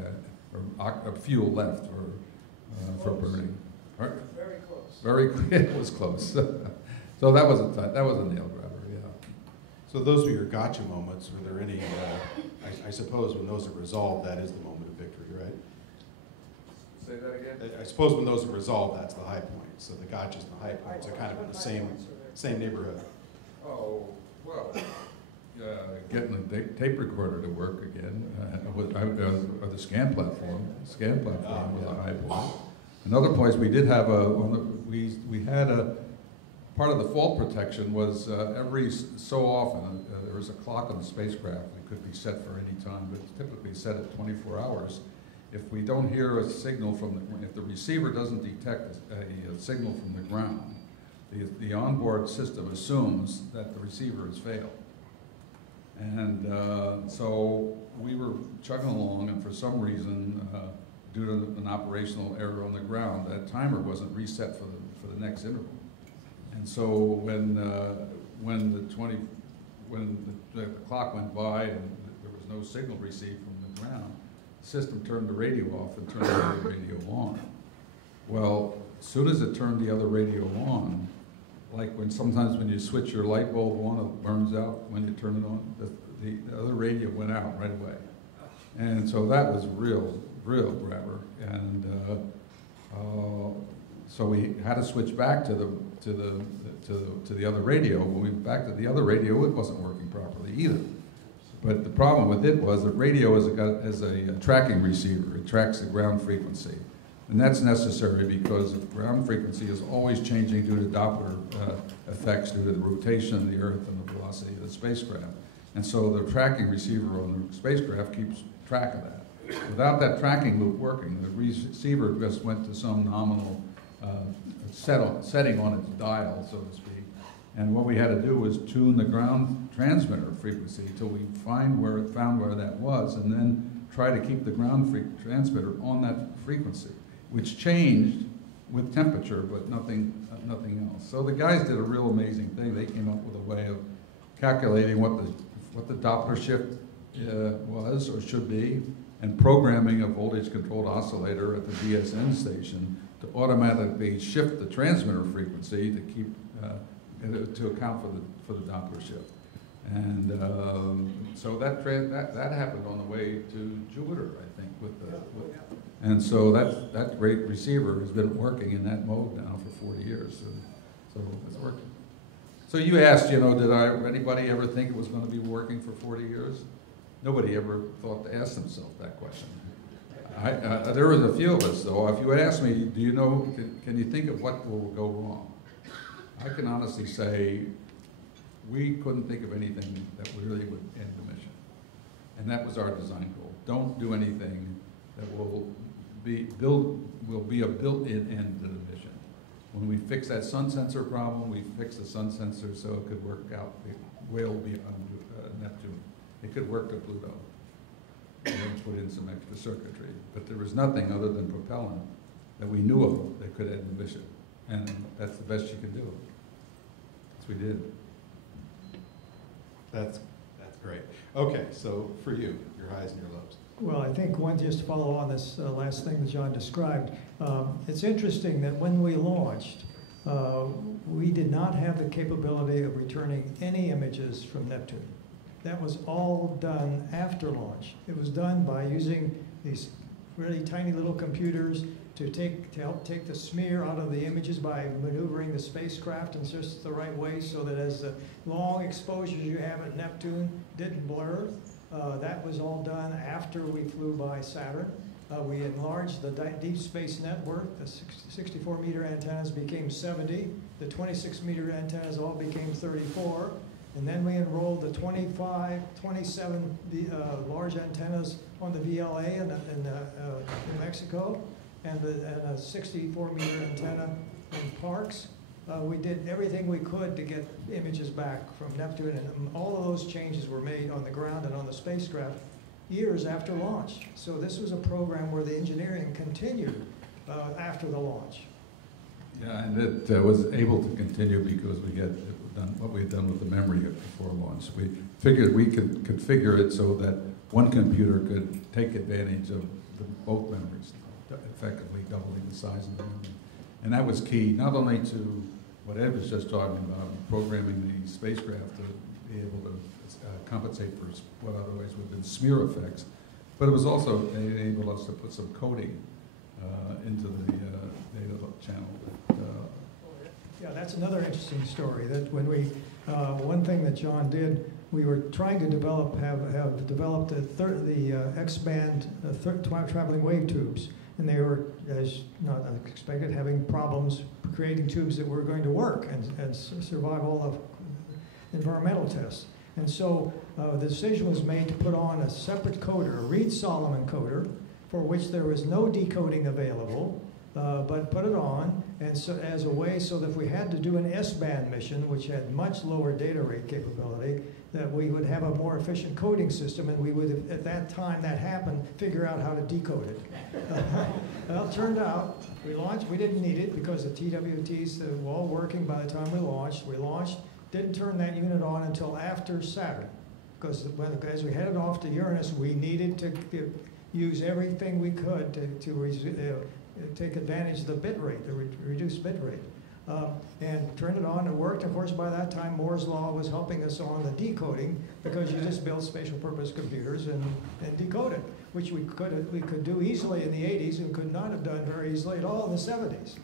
or fuel left for burning. Very close. It was close. So that was a nail grabber. So those were your gotcha moments. Were there any, I suppose when those are resolved, that is the moment of victory, right? Say that again? I suppose when those are resolved, that's the high point. So the gotchas and the high points are kind of in the same neighborhood. Oh, well, getting the tape recorder to work again, or the scan platform. The scan platform was a high point. Another place we did have we had a, part of the fault protection was every so often, there was a clock on the spacecraft that could be set for any time, but it's typically set at 24 hours. If we don't hear a signal if the receiver doesn't detect a signal from the ground, the onboard system assumes that the receiver has failed. And so we were chugging along, and for some reason, due to an operational error on the ground, that timer wasn't reset for the next interval. And so when the clock went by and there was no signal received from the ground, the system turned the radio off and turned the other radio on. Well, as soon as it turned the other radio on, like when sometimes when you switch your light bulb on, it burns out when you turn it on. The other radio went out right away. And so that was real grabber. And so we had to switch back to the other radio. When we went back to the other radio, it wasn't working properly either. But the problem with it was that radio is a tracking receiver. It tracks the ground frequency. And that's necessary because the ground frequency is always changing due to Doppler effects, due to the rotation of the Earth and the velocity of the spacecraft. And so the tracking receiver on the spacecraft keeps track of that. Without that tracking loop working, the receiver just went to some nominal setting on its dial, so to speak. And what we had to do was tune the ground transmitter frequency until we found where that was, and then try to keep the ground transmitter on that frequency, which changed with temperature, but nothing else. So the guys did a real amazing thing. They came up with a way of calculating what the Doppler shift was or should be, and programming a voltage-controlled oscillator at the DSN station to automatically shift the transmitter frequency to keep to account for the Doppler shift. And so that happened on the way to Jupiter, I think. And so that great receiver has been working in that mode now for 40 years. So it's working. So you asked, did anybody ever think it was going to be working for 40 years? Nobody ever thought to ask themselves that question. There was a few of us, though. If you had asked me, do you know, can you think of what will go wrong? I can honestly say we couldn't think of anything that really would end the mission. And that was our design goal. Don't do anything that will be a built-in end to the mission. When we fix that sun sensor problem, we fixed the sun sensor so it could work out well beyond Neptune. It could work to Pluto. And then put in some extra circuitry. But there was nothing other than propellant that we knew of that could end the mission. And that's the best you can do. That's what we did. That's great. Okay, so for you, your highs and your lows. Well, I think just to follow on this last thing that John described, it's interesting that when we launched, we did not have the capability of returning any images from Neptune. That was all done after launch. It was done by using these really tiny little computers to help take the smear out of the images by maneuvering the spacecraft in just the right way so that as the long exposures you have at Neptune didn't blur. That was all done after we flew by Saturn. We enlarged the Deep Space Network. The 64-meter antennas became 70. The 26-meter antennas all became 34. And then we enrolled the 27 large antennas on the VLA in New Mexico, and a 64-meter antenna in Parks. We did everything we could to get images back from Neptune, and all of those changes were made on the ground and on the spacecraft years after launch. So this was a program where the engineering continued after the launch. Yeah, and it was able to continue because we had done what we had done with the memory before launch. We figured we could configure it so that one computer could take advantage of both memories, effectively doubling the size of the memory. And that was key, not only to what Ed was just talking about, programming the spacecraft to be able to compensate for what otherwise would have been smear effects, but it was also enabled us to put some coding into the data channel. Yeah, that's another interesting story. That when we, one thing that John did, we were trying to have developed the X-band traveling wave tubes, and they were, as not expected, having problems creating tubes that were going to work and survive all the environmental tests. And so the decision was made to put on a separate coder, a Reed-Solomon coder, for which there was no decoding available, but put it on, and so as a way so that if we had to do an S-band mission, which had much lower data rate capability, that we would have a more efficient coding system, and we would, at that time that happened, figure out how to decode it. Well, it turned out, we launched, we didn't need it because the TWTs were all working by the time we launched. We launched, didn't turn that unit on until after Saturn, because as we headed off to Uranus, we needed to use everything we could to take advantage of the bit rate, the reduced bit rate. and turned it on. It worked. Of course, by that time, Moore's Law was helping us on the decoding, because you just build spatial purpose computers and decode it, which we could do easily in the 80s and could not have done very easily at all in the 70s.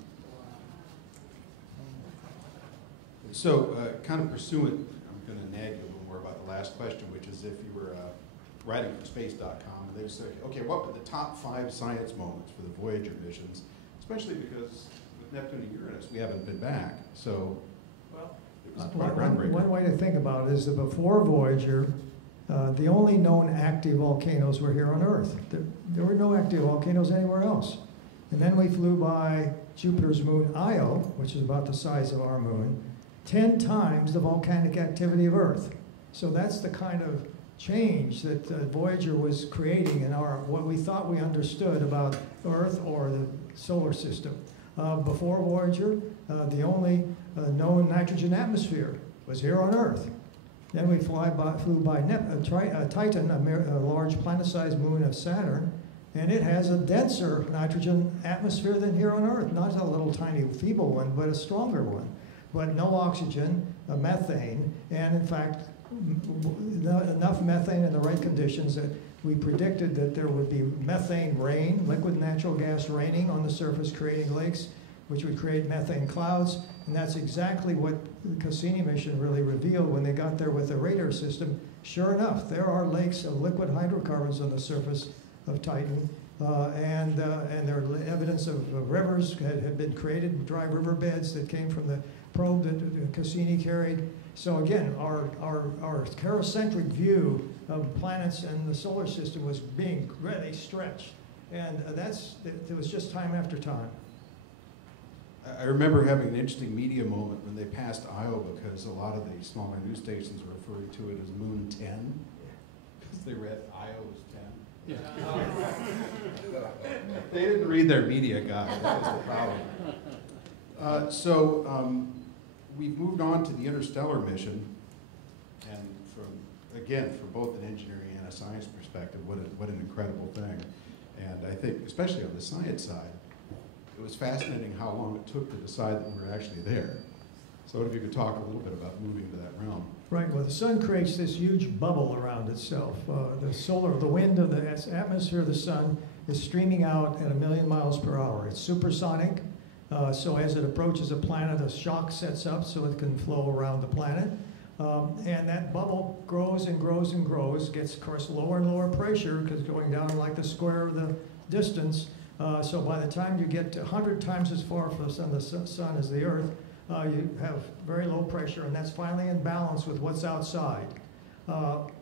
So, kind of pursuant, I'm going to nag you a little more about the last question, which is if you were writing for space.com, and they would say, okay, what were the top 5 science moments for the Voyager missions, especially because with Neptune and Uranus, we haven't been back. So, well, it was quite groundbreaking. One way to think about it is that before Voyager, the only known active volcanoes were here on Earth. There were no active volcanoes anywhere else. And then we flew by Jupiter's moon Io, which is about the size of our moon, 10 times the volcanic activity of Earth. So that's the kind of change that Voyager was creating in what we thought we understood about Earth or the solar system. Before Voyager, the only known nitrogen atmosphere was here on Earth. Then we flew by Titan, a large planet-sized moon of Saturn, and it has a denser nitrogen atmosphere than here on Earth. Not a little tiny feeble one, but a stronger one. But no oxygen, methane, and in fact, enough methane in the right conditions that we predicted that there would be methane rain, liquid natural gas raining on the surface, creating lakes, which would create methane clouds. And that's exactly what the Cassini mission really revealed when they got there with the radar system. Sure enough, there are lakes of liquid hydrocarbons on the surface of Titan. And there are evidence of rivers had been created, dry riverbeds that came from the probe that Cassini carried. So again, our barocentric view of planets and the solar system was being really stretched. And it was just time after time. I remember having an interesting media moment when they passed Io, because a lot of the smaller news stations were referring to it as Moon 10, because they read Io as 10. Yeah. They didn't read their media guide. That was the problem. We've moved on to the interstellar mission, and from both an engineering and a science perspective, what an incredible thing. And I think, especially on the science side, it was fascinating how long it took to decide that we were actually there. So if you could talk a little bit about moving to that realm. Right, well, the sun creates this huge bubble around itself. The wind of the atmosphere of the sun is streaming out at 1 million miles per hour. It's supersonic, so as it approaches a planet, a shock sets up so it can flow around the planet. And that bubble grows and grows and grows, gets, of course, lower and lower pressure, because going down like the square of the distance. So by the time you get to 100 times as far from the sun as the Earth, you have very low pressure, and that's finally in balance with what's outside.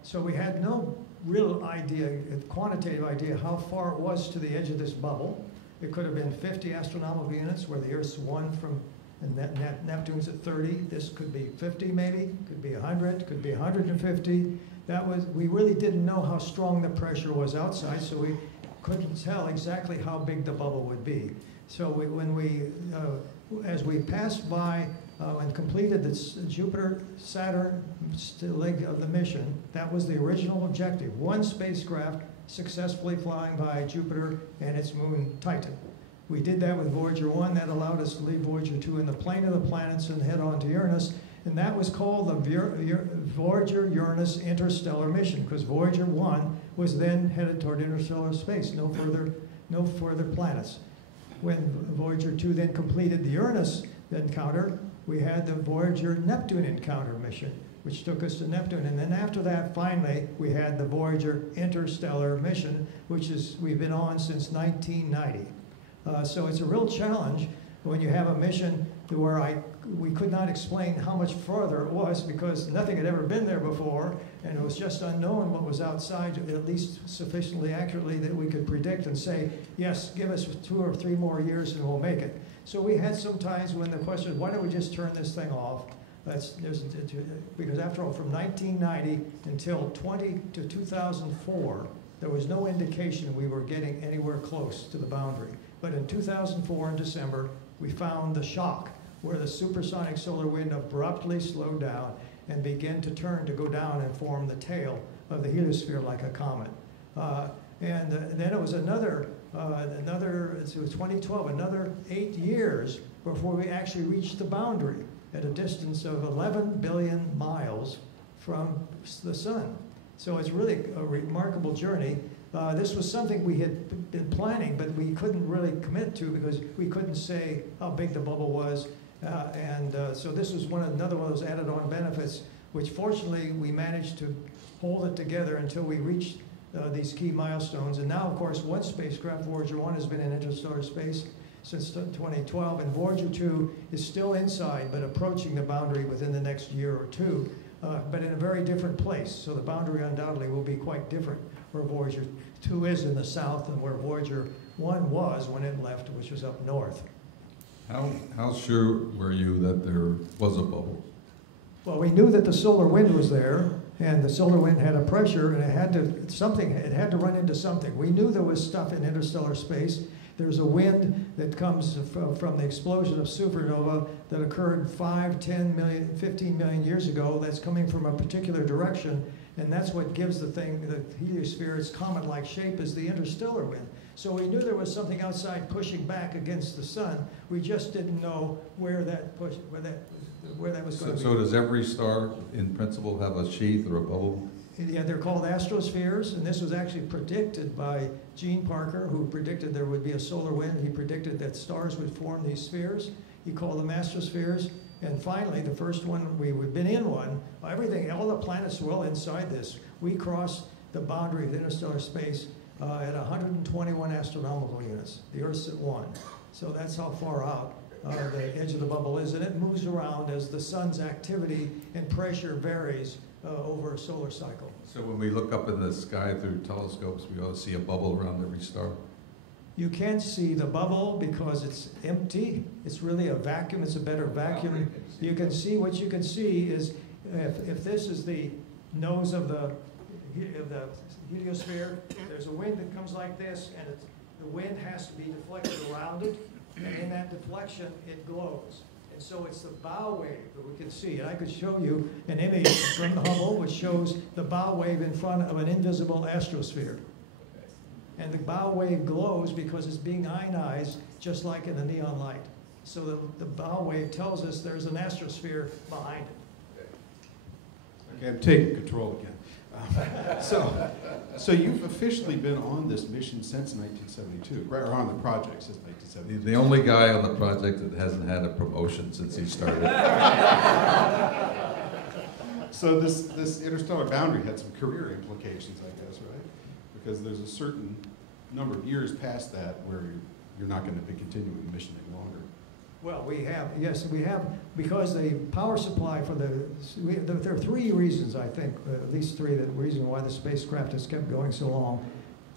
So we had no real idea, quantitative idea, how far it was to the edge of this bubble. It could have been 50 astronomical units, where the Earth's 1 from, and Neptune's at 30. This could be 50 maybe, could be 100, could be 150. We really didn't know how strong the pressure was outside, so we couldn't tell exactly how big the bubble would be. So as we passed by and completed this Jupiter-Saturn leg of the mission, that was the original objective. One spacecraft successfully flying by Jupiter and its moon Titan. We did that with Voyager 1. That allowed us to leave Voyager 2 in the plane of the planets and head on to Uranus. And that was called the Voyager-Uranus interstellar mission, because Voyager 1 was then headed toward interstellar space, no further planets. When Voyager 2 then completed the Uranus encounter, we had the Voyager-Neptune encounter mission, which took us to Neptune. And then after that, finally, we had the Voyager interstellar mission, which we've been on since 1990. So it's a real challenge when you have a mission where we could not explain how much farther it was, because nothing had ever been there before, and it was just unknown what was outside, at least sufficiently accurately that we could predict and say, yes, give us 2 or 3 more years and we'll make it. So we had some times when the question was, why don't we just turn this thing off? Because after all, from 1990 until 2004, there was no indication we were getting anywhere close to the boundary. But in 2004, in December, we found the shock, where the supersonic solar wind abruptly slowed down and began to go down and form the tail of the heliosphere like a comet. And then it was another it was 2012, another 8 years before we actually reached the boundary at a distance of 11 billion miles from the sun. So it's really a remarkable journey. This was something we had been planning, but we couldn't really commit to because we couldn't say how big the bubble was. So this was another one of those added-on benefits, which fortunately we managed to hold it together until we reached these key milestones. And now, of course, one spacecraft, Voyager 1, has been in interstellar space since 2012, and Voyager 2 is still inside, but approaching the boundary within the next year or two, but in a very different place. So the boundary undoubtedly will be quite different where Voyager 2 is in the south and where Voyager 1 was when it left, which was up north. How sure were you that there was a bubble? Well, we knew that the solar wind was there, and the solar wind had a pressure, and it had to run into something. We knew there was stuff in interstellar space. There's a wind that comes from the explosion of supernova that occurred 5, 10 million, 15 million years ago. That's coming from a particular direction, and that's what gives the heliosphere, its comet-like shape, is the interstellar wind. So we knew there was something outside pushing back against the sun. We just didn't know where that was going to be. So does every star, in principle, have a sheath or a bubble? Yeah, they're called astrospheres, and this was actually predicted by Gene Parker, who predicted there would be a solar wind. He predicted that stars would form these spheres. He called them astrospheres. And finally, the first one, we've been in one. All the planets were well inside this. We crossed the boundary of interstellar space at 121 astronomical units. The Earth's at 1. So that's how far out the edge of the bubble is. And it moves around as the sun's activity and pressure varies over a solar cycle. So when we look up in the sky through telescopes, we ought to see a bubble around every star? You can't see the bubble because it's empty. It's really a vacuum. It's a better vacuum. You can see, what you can see is if this is the nose of the heliosphere, there's a wind that comes like this, and the wind has to be deflected around it, and in that deflection, it glows. And so it's the bow wave that we can see. And I could show you an image from the Hubble which shows the bow wave in front of an invisible astrosphere. And the bow wave glows because it's being ionized just like in the neon light. So the bow wave tells us there's an astrosphere behind it. Okay, I'm taking control again. So you've officially been on this mission since 1972, right, or on the project since 1972. The only guy on the project that hasn't had a promotion since he started. So this interstellar boundary had some career implications, I guess, right? Because there's a certain number of years past that where you're not going to be continuing the mission any longer. Well, we have, because the power supply for there are three reasons, I think, at least three, the reason why the spacecraft has kept going so long.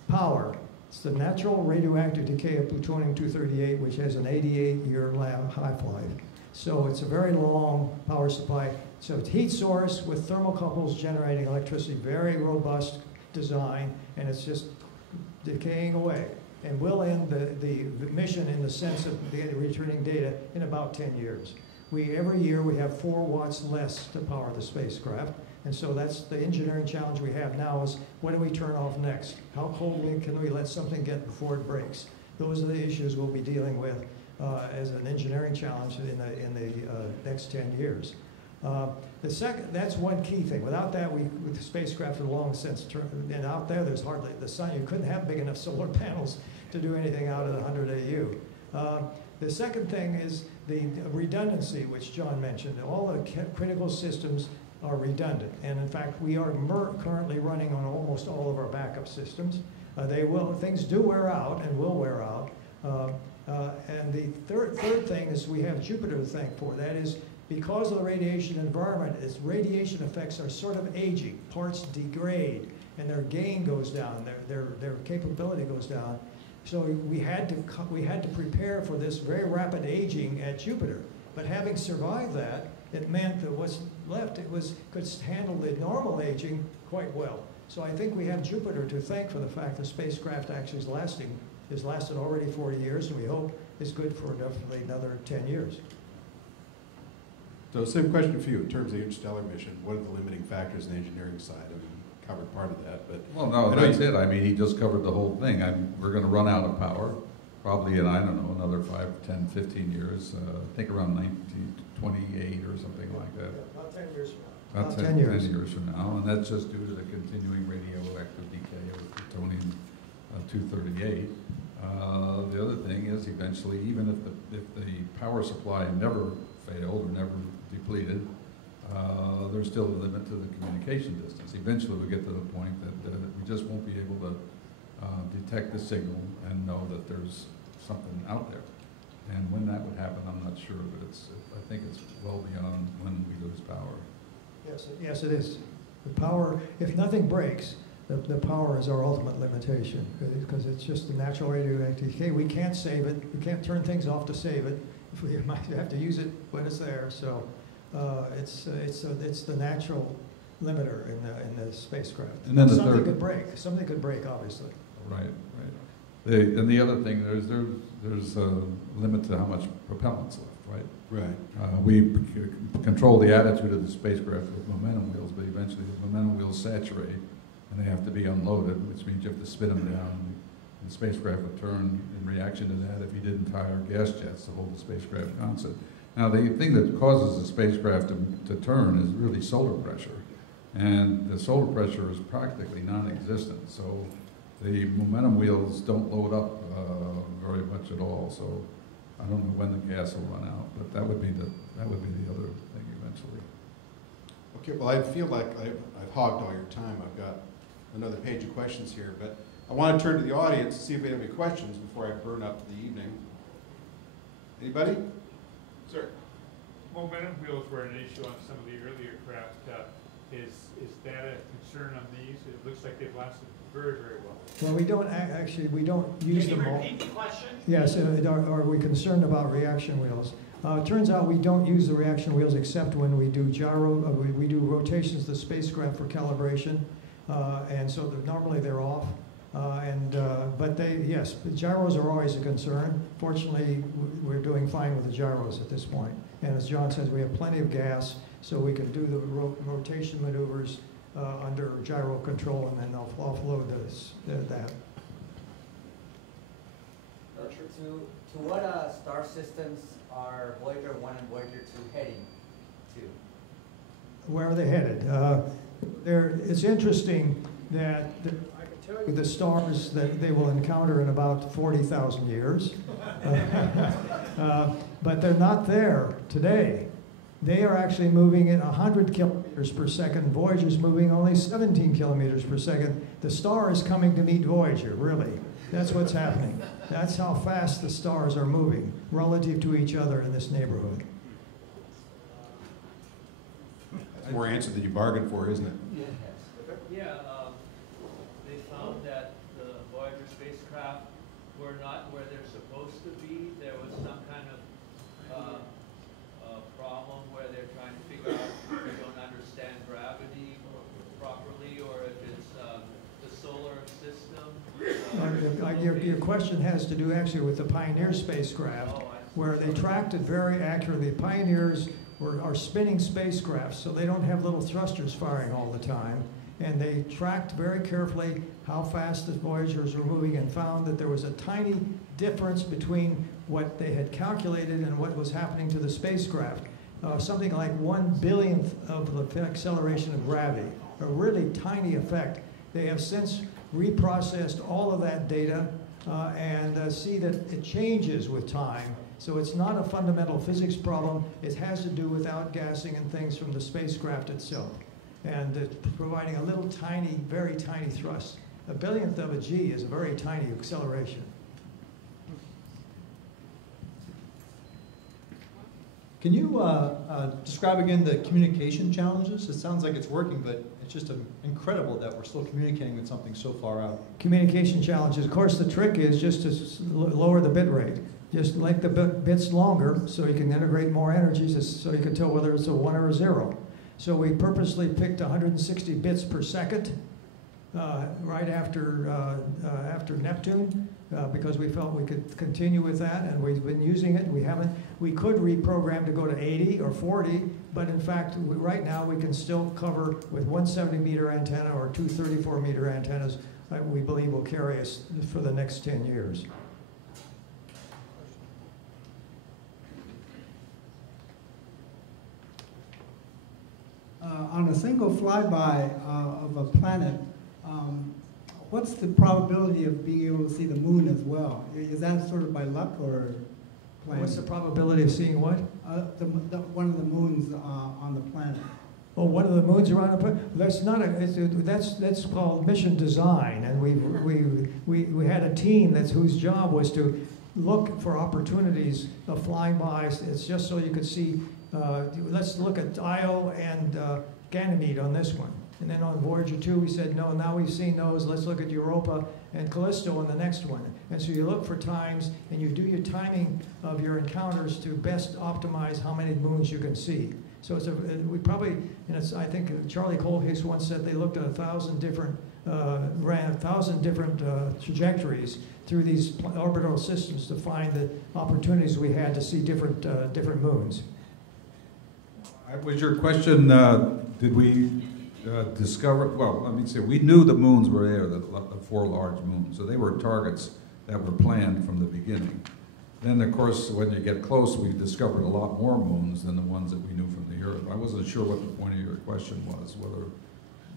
Power. It's the natural radioactive decay of plutonium-238, which has an 88-year half-life. So it's a very long power supply. So it's heat source with thermocouples generating electricity, very robust design, and it's just decaying away. And we'll end the mission in the sense of returning data in about 10 years. Every year we have 4 watts less to power the spacecraft, and so that's the engineering challenge we have now is when do we turn off next? How coldly can we let something get before it breaks? Those are the issues we'll be dealing with as an engineering challenge in the next 10 years. That's one key thing. Without that, with the spacecraft have long since turned, and out there's hardly the sun. You couldn't have big enough solar panels to do anything out of the 100 AU. The second thing is the redundancy, which John mentioned. All the critical systems are redundant, and in fact, we are currently running on almost all of our backup systems. Things do wear out and will wear out. And the third thing is we have Jupiter to thank for. That is, because of the radiation environment, its radiation effects are sort of aging. Parts degrade, and their gain goes down. Their capability goes down. So we had to prepare for this very rapid aging at Jupiter. But having survived that, it meant that what's left could handle the normal aging quite well. So I think we have Jupiter to thank for the fact the spacecraft actually has lasted already 40 years, and we hope is good for definitely another 10 years. So same question for you, in terms of the interstellar mission, what are the limiting factors on the engineering side? I mean, covered part of that, but. Well, no, that's it. I mean, he just covered the whole thing. We're going to run out of power, probably in, I don't know, another 5, 10, 15 years. I think around 1928 or something like that. About 10 years from now. About 10 years from now, and that's just due to the continuing radioactive decay of plutonium-238. The other thing is, eventually, even if the power supply never failed or never depleted, there's still a limit to the communication distance. Eventually, we get to the point that we just won't be able to detect the signal and know that there's something out there. And when that would happen, I'm not sure, but I think it's well beyond when we lose power. Yes, it is. The power, if nothing breaks, the power is our ultimate limitation, because it's just the natural radioactive decay. We can't save it. We can't turn things off to save it. We might have to use it when it's there. So it's the natural limiter in the spacecraft. And then something could break. Something could break, obviously. Right. And the other thing, there's a limit to how much propellant's left, right? Right. We control the attitude of the spacecraft with momentum wheels, but eventually the momentum wheels saturate and they have to be unloaded, which means you have to spin them down. And the spacecraft would turn in reaction to that if you didn't fire gas jets to hold the spacecraft constant. Now, the thing that causes the spacecraft to turn is really solar pressure. And the solar pressure is practically non-existent. So the momentum wheels don't load up very much at all. So I don't know when the gas will run out, but that would be the other thing eventually. Okay, well, I feel like I've hogged all your time. I've got another page of questions here, but I want to turn to the audience to see if they have any questions before I burn up the evening. Anybody? Sir. Momentum wheels were an issue on some of the earlier craft. Is that a concern on these? It looks like they've lasted very, very well. Well, we don't we don't use them all. Can you repeat the question? Yes, are we concerned about reaction wheels? It turns out we don't use the reaction wheels except when we do we do rotations of the spacecraft for calibration, and so normally they're off. But yes, the gyros are always a concern. Fortunately, we're doing fine with the gyros at this point. And as John says, we have plenty of gas, so we can do the rotation maneuvers under gyro control, and then they'll offload that. To what star systems are Voyager 1 and Voyager 2 heading to? Where are they headed? It's interesting that I can tell you the stars that they will encounter in about 40,000 years. But they're not there today. They are actually moving at 100 kilometers per second. Voyager's moving only 17 kilometers per second. The star is coming to meet Voyager, really. That's what's happening. That's how fast the stars are moving relative to each other in this neighborhood. That's more answer than you bargained for, isn't it? Yeah, they found that the Voyager spacecraft were not where they're supposed to be. There was some kind of problem where they're trying to figure out if they don't understand gravity properly, or if it's the solar system. Your question has to do actually with the Pioneer spacecraft, where they tracked it very accurately. Pioneers are spinning spacecrafts, so they don't have little thrusters firing all the time. And they tracked very carefully how fast the Voyagers were moving and found that there was a tiny difference between what they had calculated and what was happening to the spacecraft. Something like 1/1000th of the acceleration of gravity, a really tiny effect. They have since reprocessed all of that data and see that it changes with time. So it's not a fundamental physics problem. It has to do with outgassing and things from the spacecraft itself. And providing a little tiny, very tiny thrust. 1/1000th of a G is a very tiny acceleration. Can you describe again the communication challenges? It sounds like it's working, but it's just incredible that we're still communicating with something so far out. Communication challenges. Of course, the trick is just to lower the bit rate. Just make the bits longer so you can integrate more energies so you can tell whether it's a 1 or a 0. So we purposely picked 160 bits per second right after Neptune because we felt we could continue with that, and we've been using it. We could reprogram to go to 80 or 40, but in fact, right now we can still cover with one 70-meter antenna or two 34-meter antennas. We believe will carry us for the next 10 years. On a single flyby of a planet, what's the probability of being able to see the moon as well? Is that sort of by luck or plan? What's the probability of seeing what? One of the moons on the planet. Oh, one of the moons around the planet. That's not that's called mission design, and we had a team whose job was to look for opportunities of flying by. It's just so you could see. Let's look at Io and Ganymede on this one. And then on Voyager 2, we said, no, now we've seen those, let's look at Europa and Callisto on the next one. And so you look for times, and you do your timing of your encounters to best optimize how many moons you can see. So it's we probably, and it's, I think Charlie Colcase once said they looked at 1,000 different, ran 1,000 different trajectories through these orbital systems to find the opportunities we had to see different moons. Was your question, did we discover, well, let me say, we knew the moons were there, the 4 large moons, so they were targets that were planned from the beginning. Then, of course, when you get close, we discovered a lot more moons than the ones that we knew from the Earth. I wasn't sure what the point of your question was, whether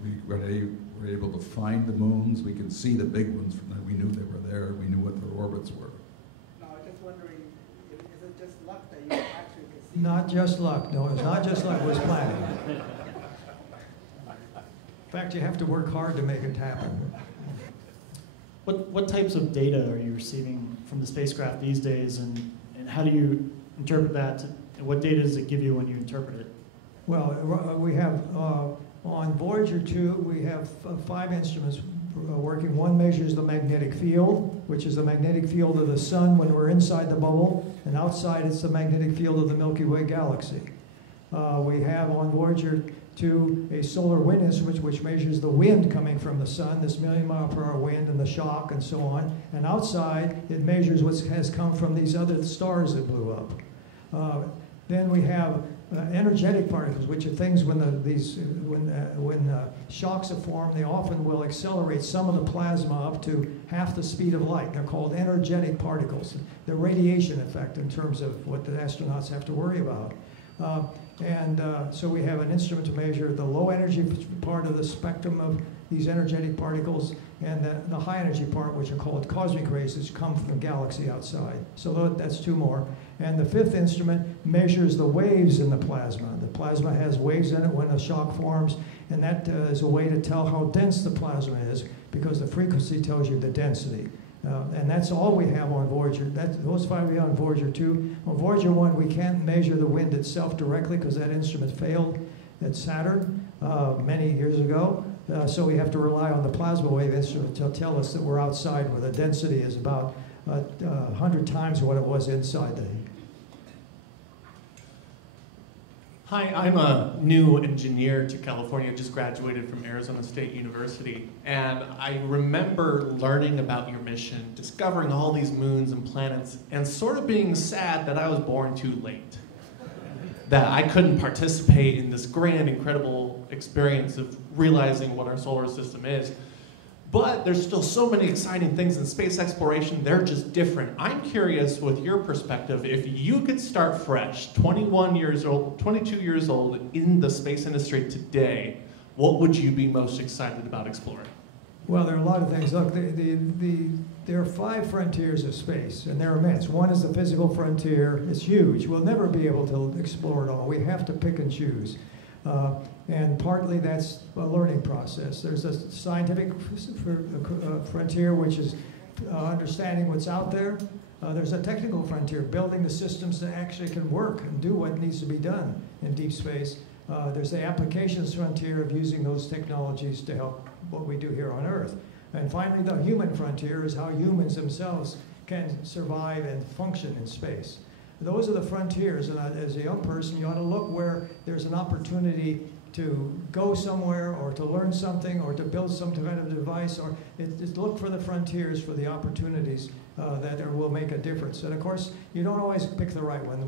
we were able to find the moons. We could see the big ones from that. We knew they were there. We knew what their orbits were. No, I was just wondering, is it just luck that you actually could see? Not just luck, no, it's not just luck, it was planning. In fact, you have to work hard to make it happen. What types of data are you receiving from the spacecraft these days, and how do you interpret that? And what data does it give you when you interpret it? Well, we have, on Voyager 2, we have 5 instruments working. One measures the magnetic field, which is the magnetic field of the sun when we're inside the bubble, and outside it's the magnetic field of the Milky Way galaxy. We have on Voyager 2 a solar wind instrument which measures the wind coming from the sun, this million-mile-per-hour wind and the shock and so on. And outside, it measures what has come from these other stars that blew up. Then we have energetic particles, which are things when shocks are formed, they often will accelerate some of the plasma up to half the speed of light. They're called energetic particles. The radiation effect in terms of what the astronauts have to worry about. So we have an instrument to measure the low energy part of the spectrum of these energetic particles, and the high energy part, which are called cosmic rays, which come from the galaxy outside. So that's 2 more. And the 5th instrument measures the waves in the plasma. The plasma has waves in it when a shock forms, and that is a way to tell how dense the plasma is, because the frequency tells you the density. And that's all we have on Voyager. Those 5 we have on Voyager 2. On Voyager 1, we can't measure the wind itself directly because that instrument failed at Saturn many years ago. So we have to rely on the plasma wave instrument to tell us that we're outside, where the density is about 100 times what it was inside the. Hi, I'm a new engineer to California, just graduated from Arizona State University, and I remember learning about your mission, discovering all these moons and planets, and sort of being sad that I was born too late. That I couldn't participate in this grand, incredible experience of realizing what our solar system is. But there's still so many exciting things in space exploration, they're just different. I'm curious, with your perspective, if you could start fresh, 22 years old in the space industry today, what would you be most excited about exploring? Well, there are a lot of things. Look, there are 5 frontiers of space, and they're immense. One is the physical frontier. It's huge. We'll never be able to explore it all. We have to pick and choose. And partly that's a learning process. There's a scientific frontier, which is understanding what's out there. There's a technical frontier, building the systems that actually can work and do what needs to be done in deep space. There's the applications frontier of using those technologies to help what we do here on Earth. And finally, the human frontier is how humans themselves can survive and function in space. Those are the frontiers, and as a young person, you ought to look where there's an opportunity to go somewhere, or to learn something, or to build some kind of device, or just look for the frontiers, for the opportunities that will make a difference. And of course, you don't always pick the right one.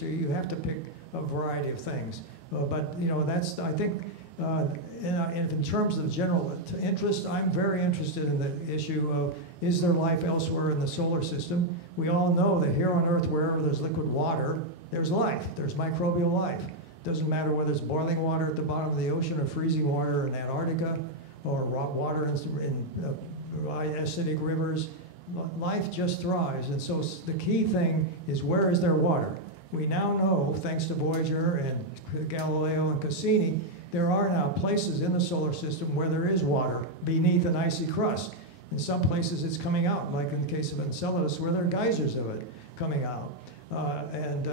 You have to pick a variety of things. But you know, that's, I think, in terms of general interest, I'm very interested in the issue of, is there life elsewhere in the solar system? We all know that here on Earth, wherever there's liquid water, there's life, there's microbial life. Doesn't matter whether it's boiling water at the bottom of the ocean or freezing water in Antarctica or water in acidic rivers. Life just thrives, and so the key thing is, where is there water? We now know, thanks to Voyager and Galileo and Cassini, there are now places in the solar system where there is water beneath an icy crust. In some places it's coming out, like in the case of Enceladus, where there are geysers of it coming out.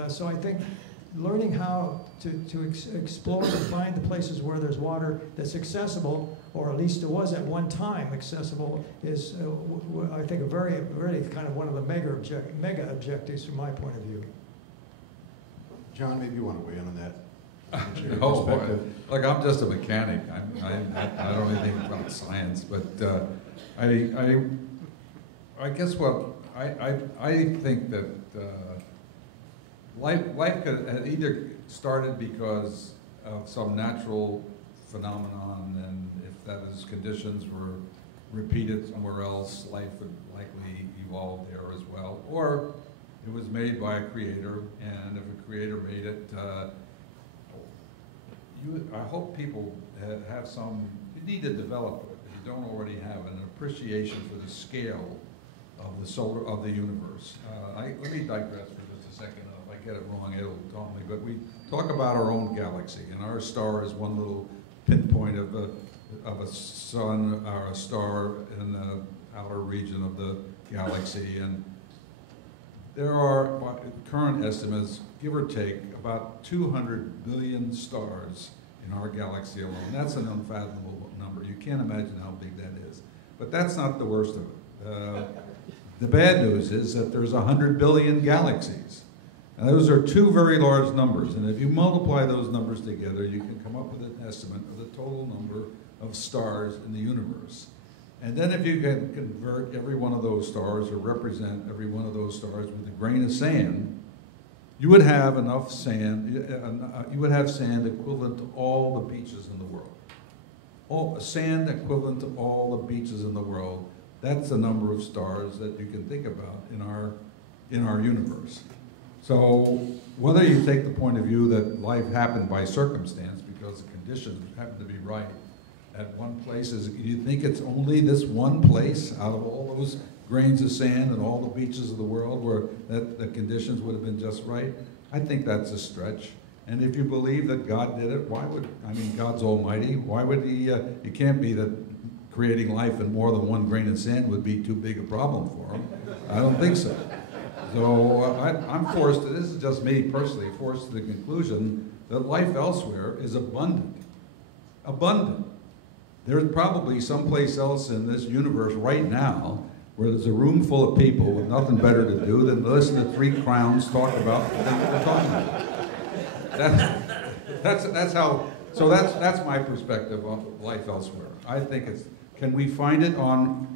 So I think learning how to explore and find the places where there's water that's accessible, or at least it was at one time accessible, is, I think, really kind of one of the mega objectives from my point of view. John, maybe you want to weigh in on that. Oh, boy. Like, I'm just a mechanic. I don't know anything about science, but I guess what I think that life had either started because of some natural phenomenon, and if that is conditions were repeated somewhere else, life would likely evolve there as well, or it was made by a creator, and if a creator made it, I hope people have some, you need to develop, if you don't already have, an appreciation for the scale of the universe. Let me digress for just a second. If I get it wrong, it'll tell me. But we talk about our own galaxy, and our star is one little pinpoint of a sun or a star in the outer region of the galaxy. And there are, by current estimates, give or take, about 200 billion stars in our galaxy alone. That's an unfathomable number. You can't imagine how big that is. But that's not the worst of it. The bad news is that there's 100 billion galaxies. And those are two very large numbers. And if you multiply those numbers together, you can come up with an estimate of the total number of stars in the universe. And then if you can convert every one of those stars, or represent every one of those stars with a grain of sand, you would have enough sand, you would have sand equivalent to all the beaches in the world. Sand equivalent to all the beaches in the world. That's the number of stars that you can think about in our universe. So whether you take the point of view that life happened by circumstance because the conditions happen to be right at one place, do you think it's only this one place out of all those grains of sand and all the beaches of the world where the conditions would have been just right? I think that's a stretch. And if you believe that God did it, God's almighty, why would he, it can't be that creating life in more than one grain of sand would be too big a problem for him. I don't think so. So I'm forced, this is just me personally, forced to the conclusion that life elsewhere is abundant. Abundant. There's probably someplace else in this universe right now where there's a room full of people with nothing better to do than to listen to three clowns talk about what they're talking about. That's my perspective on life elsewhere. I think it's, can we find it on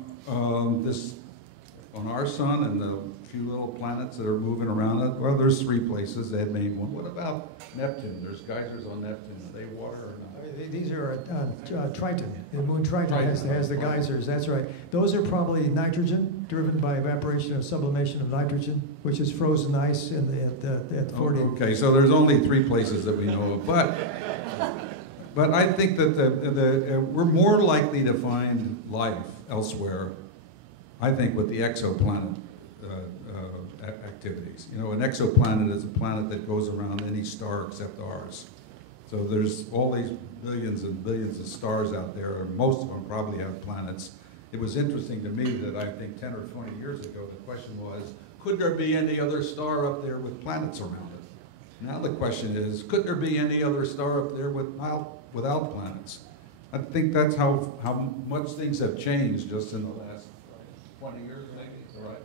on our sun and the few little planets that are moving around it? Well, there's three places. They had named one. What about Neptune? There's geysers on Neptune. Are they water or not? These are Triton. The moon Triton has the geysers. That's right. Those are probably nitrogen, driven by evaporation or sublimation of nitrogen, which is frozen ice at 40. Okay, so there's only three places that we know of. But I think that we're more likely to find life elsewhere, I think, with the exoplanet activities. You know, an exoplanet is a planet that goes around any star except ours. So there's all these billions and billions of stars out there, and most of them probably have planets. It was interesting to me that I think 10 or 20 years ago, the question was, could there be any other star up there with planets around it? Now the question is, could there be any other star up there without planets? I think that's how much things have changed just in the last 20 years, maybe. All right.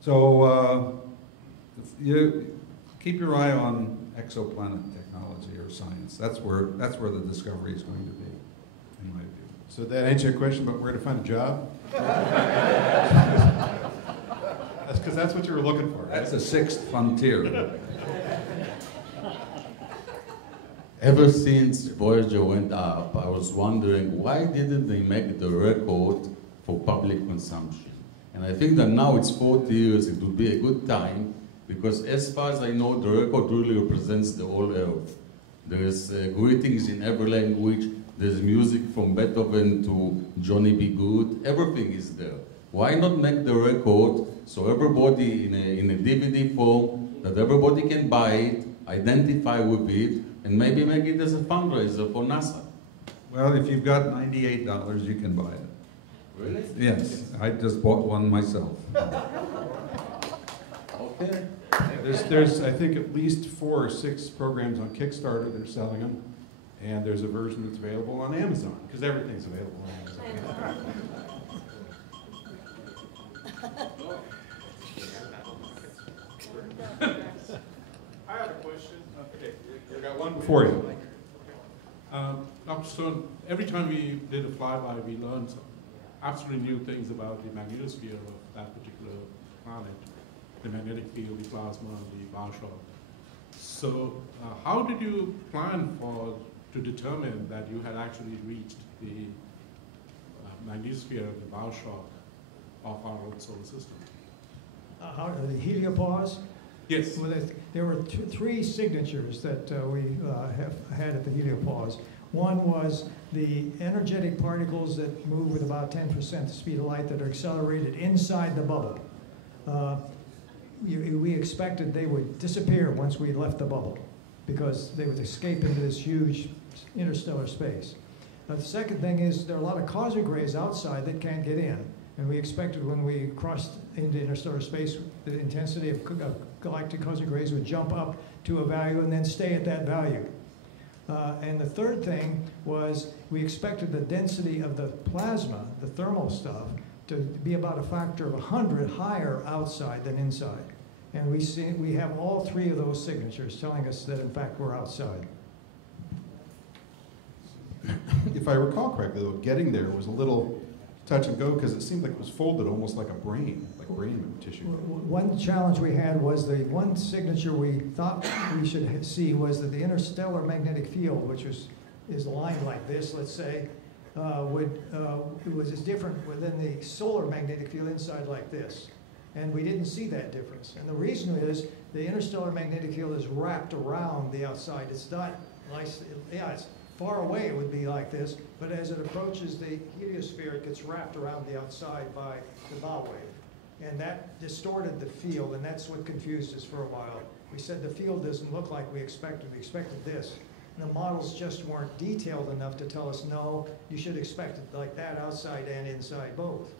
So you keep your eye on exoplanet technology or science. That's where the discovery is going to be, in my view. So that answer your question about where to find a job? That's because that's what you were looking for. Right? That's the sixth frontier. Ever since Voyager went up, I was wondering why didn't they make the record for public consumption? And I think that now it's 40 years, it would be a good time, because as far as I know, the record really represents the whole earth. There's greetings in every language, there's music from Beethoven to Johnny B. Good, everything is there. Why not make the record so everybody in a DVD form, that everybody can buy it, identify with it, and maybe make it as a fundraiser for NASA? Well, if you've got $98, you can buy it. Really? Yes, I just bought one myself. Okay. There's, I think, at least 4 or 6 programs on Kickstarter that are selling them, and there's a version that's available on Amazon, because everything's available on Amazon. I have a question. Okay, I got one for you. Dr. Stone, every time we did a flyby, we learned some absolutely new things about the magnetosphere of that particular planet, the magnetic field, the plasma, the bow shock. So how did you plan to determine that you had actually reached the magnetosphere of the bow shock of our own solar system? The heliopause? Yes. Well, there were 3 signatures that we have had at the heliopause. One was the energetic particles that move with about 10% the speed of light that are accelerated inside the bubble. We expected they would disappear once we left the bubble because they would escape into this huge interstellar space. The second thing is there are a lot of cosmic rays outside that can't get in. And we expected when we crossed into interstellar space, the intensity of galactic cosmic rays would jump up to a value and then stay at that value. And the third thing was we expected the density of the plasma, the thermal stuff, to be about a factor of 100 higher outside than inside. And we have all 3 of those signatures telling us that in fact we're outside. If I recall correctly, though, getting there was a little touch and go because it seemed like it was folded almost like a brain tissue. One challenge we had was the one signature we thought we should see was that the interstellar magnetic field, which is aligned like this, let's say, was different within the solar magnetic field inside like this. And we didn't see that difference. And the reason is the interstellar magnetic field is wrapped around the outside. It's not nice, yeah, it's far away it would be like this, but as it approaches the heliosphere, it gets wrapped around the outside by the bow wave. And that distorted the field, and that's what confused us for a while. We said the field doesn't look like we expected. We expected this. And the models just weren't detailed enough to tell us, no, you should expect it like that outside and inside both.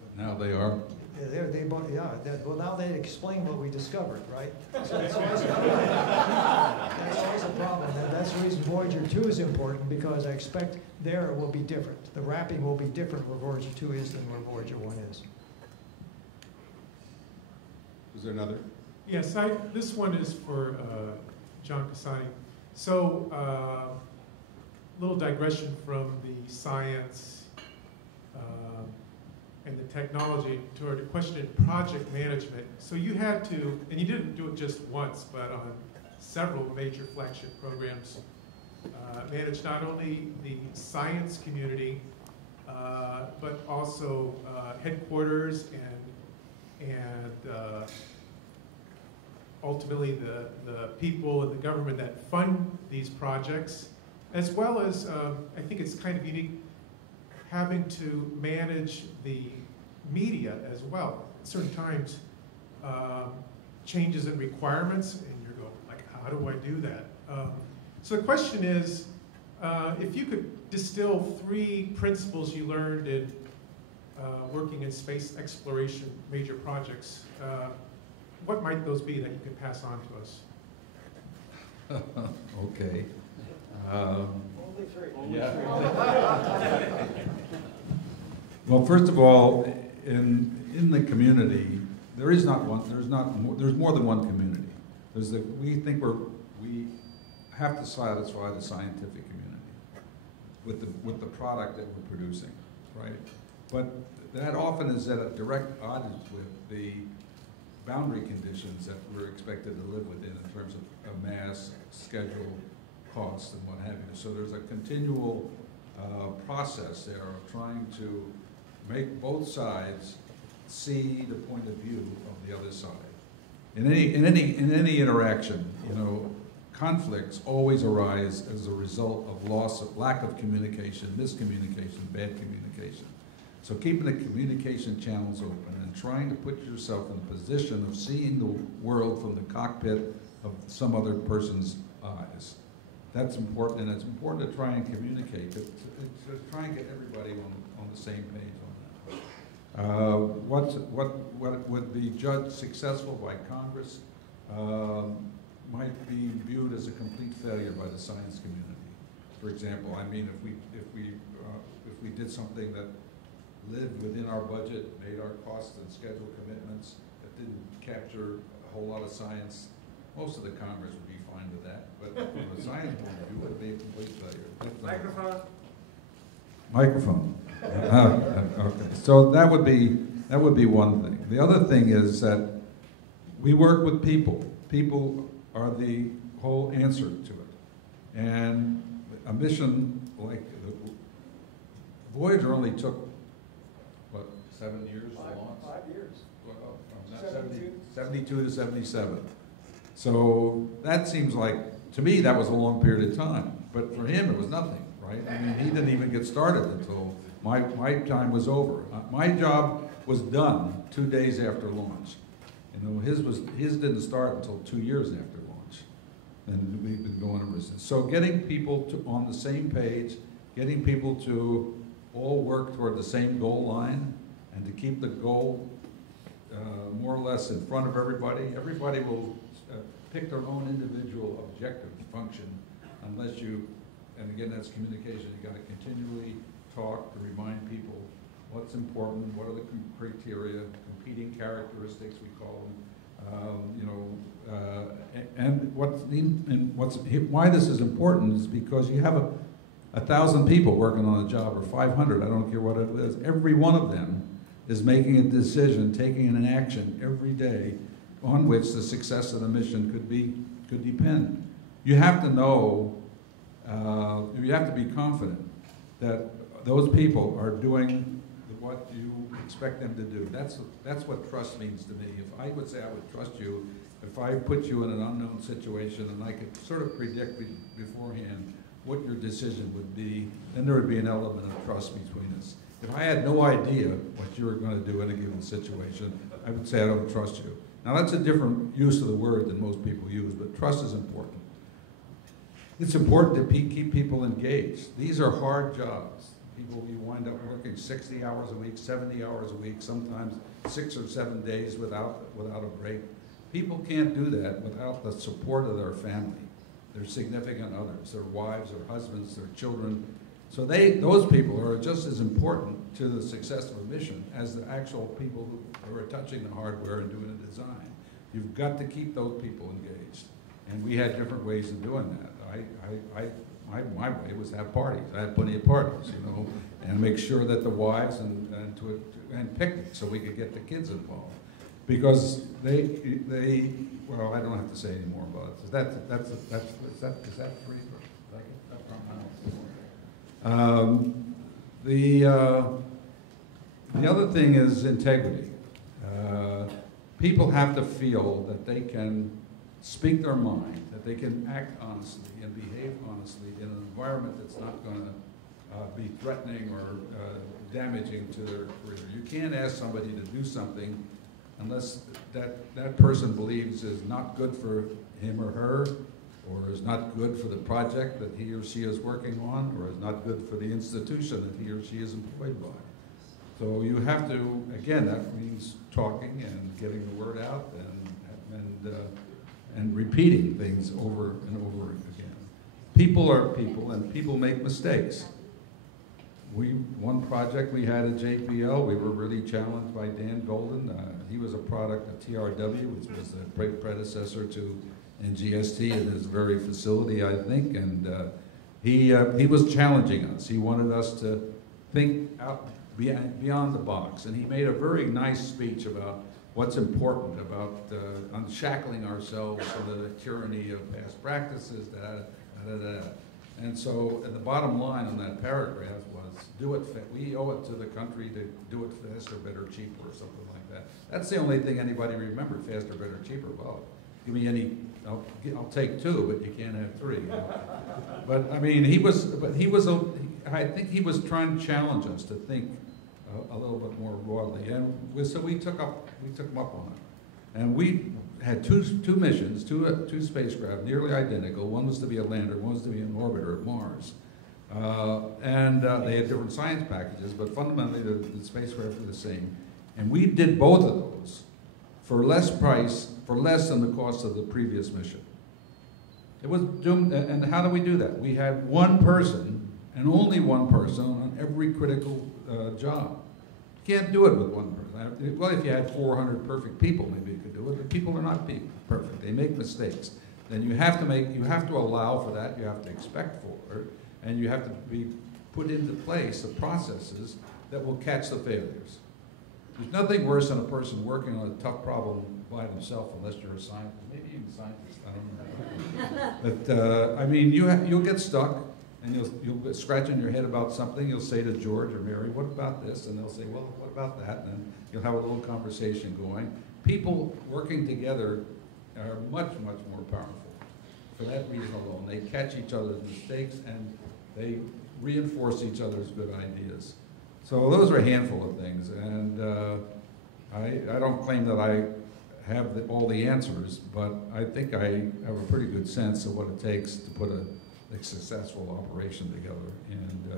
But now they are. Yeah, they both, yeah. Well, now they explain what we discovered, right? So that's always a problem. And that's the reason Voyager 2 is important, because I expect there it will be different. The wrapping will be different where Voyager 2 is than where Voyager 1 is. Is there another? Yes, this one is for John Casani. So, little digression from the science and the technology toward a question in project management. So you had to, and you didn't do it just once, but on several major flagship programs, manage not only the science community, but also headquarters and ultimately the people in the government that fund these projects, as well as, I think it's kind of unique, having to manage the media as well. At certain times, changes in requirements, and you're going, like, how do I do that? So the question is, if you could distill 3 principles you learned in working in space exploration major projects, what might those be that you could pass on to us? Okay. Only 3. Yeah. Well, first of all, in the community, there's more than one community. We think we have to satisfy the scientific community with the product that we're producing, right? But that often is at a direct odds with the boundary conditions that we're expected to live within in terms of mass, schedule, costs and what have you. So there's a continual process there of trying to make both sides see the point of view of the other side. In any interaction, you know, conflicts always arise as a result of lack of communication, miscommunication, bad communication. So keeping the communication channels open and trying to put yourself in a position of seeing the world from the cockpit of some other person's eyes. That's important, and it's important to try and communicate, to try and get everybody on the same page on that. What would be judged successful by Congress might be viewed as a complete failure by the science community. For example, I mean, if we did something that lived within our budget, made our cost and schedule commitments, that didn't capture a whole lot of science, most of the Congress would be fine with that. But from a science point of view, it would be a complete failure. Microphone. Microphone. Okay. So that would be one thing. The other thing is that we work with people. People are the whole answer to it. And a mission like Voyager only took, what, 7 years to launch? 5 years. Well, from 72 to 77. So that seems like, to me, that was a long period of time. But for him, it was nothing, right? I mean, he didn't even get started until my time was over. My job was done 2 days after launch. You know, his didn't start until 2 years after launch. And we've been going ever since. So getting people on the same page, getting people to all work toward the same goal line, and to keep the goal more or less in front of everybody. Everybody will pick their own individual objective function unless you, and again, that's communication. You got to continually talk to remind people what's important, what are the criteria, competing characteristics, we call them. And why this is important is because you have 1,000 people working on a job, or 500, I don't care what it is. Every one of them is making a decision, taking an action every day on which the success of the mission could depend. You have to know, you have to be confident that those people are doing what you expect them to do. That's what trust means to me. If I would say I would trust you, if I put you in an unknown situation and I could sort of predict beforehand what your decision would be, then there would be an element of trust between us. If I had no idea what you were going to do in a given situation, I would say I don't trust you. Now that's a different use of the word than most people use, but trust is important. It's important to keep people engaged. These are hard jobs. People, you wind up working 60 hours a week, 70 hours a week, sometimes 6 or 7 days without a break. People can't do that without the support of their family, their significant others, their wives, their husbands, their children. So those people are just as important to the success of a mission as the actual people who are touching the hardware and doing the design. You've got to keep those people engaged. And we had different ways of doing that. My way was to have parties. I had plenty of parties, you know, and make sure that the wives and picnics so we could get the kids involved. Because well, I don't have to say any more about it. Is that free? The other thing is integrity. People have to feel that they can speak their mind, that they can act honestly and behave honestly in an environment that's not going to be threatening or damaging to their career. You can't ask somebody to do something unless that person believes is not good for him or her, or is not good for the project that he or she is working on, or is not good for the institution that he or she is employed by. So you have to, again, that means talking and getting the word out and repeating things over and over again. People are people, and people make mistakes. One project we had at JPL, we were really challenged by Dan Golden. He was a product of TRW, which was the predecessor to NGST in this very facility, I think, and he was challenging us. He wanted us to think out beyond the box, and he made a very nice speech about what's important about unshackling ourselves from the tyranny of past practices that had da-da-da. And so the bottom line on that paragraph was, we owe it to the country to do it faster, better, cheaper, or something like that. That's the only thing anybody remembered, faster, better, cheaper. Well, give me any, I'll take two, but you can't have three. You know? But I mean, I think he was trying to challenge us to think a little bit more broadly. And so we took him up on it. And we had two missions, two spacecraft, nearly identical. One was to be a lander, one was to be an orbiter at Mars. They had different science packages, but fundamentally the spacecraft were the same. And we did both of those for less than the cost of the previous mission. It was doomed, and how do we do that? We had one person, and only one person, on every critical job. You can't do it with one person. Well, if you had 400 perfect people, maybe you could do it, but people are not perfect. They make mistakes. Then you have to allow for that, you have to expect for it, and you have to be put into place the processes that will catch the failures. There's nothing worse than a person working on a tough problem by themselves, unless you're a scientist. Maybe even a scientist, I don't know. But I mean, you'll get stuck, and you'll be scratching your head about something. You'll say to George or Mary, "What about this?" And they'll say, "Well, what about that?" And then you'll have a little conversation going. People working together are much, much more powerful. For that reason alone, they catch each other's mistakes and they reinforce each other's good ideas. So those are a handful of things, and I don't claim that I have all the answers, but I think I have a pretty good sense of what it takes to put a successful operation together. And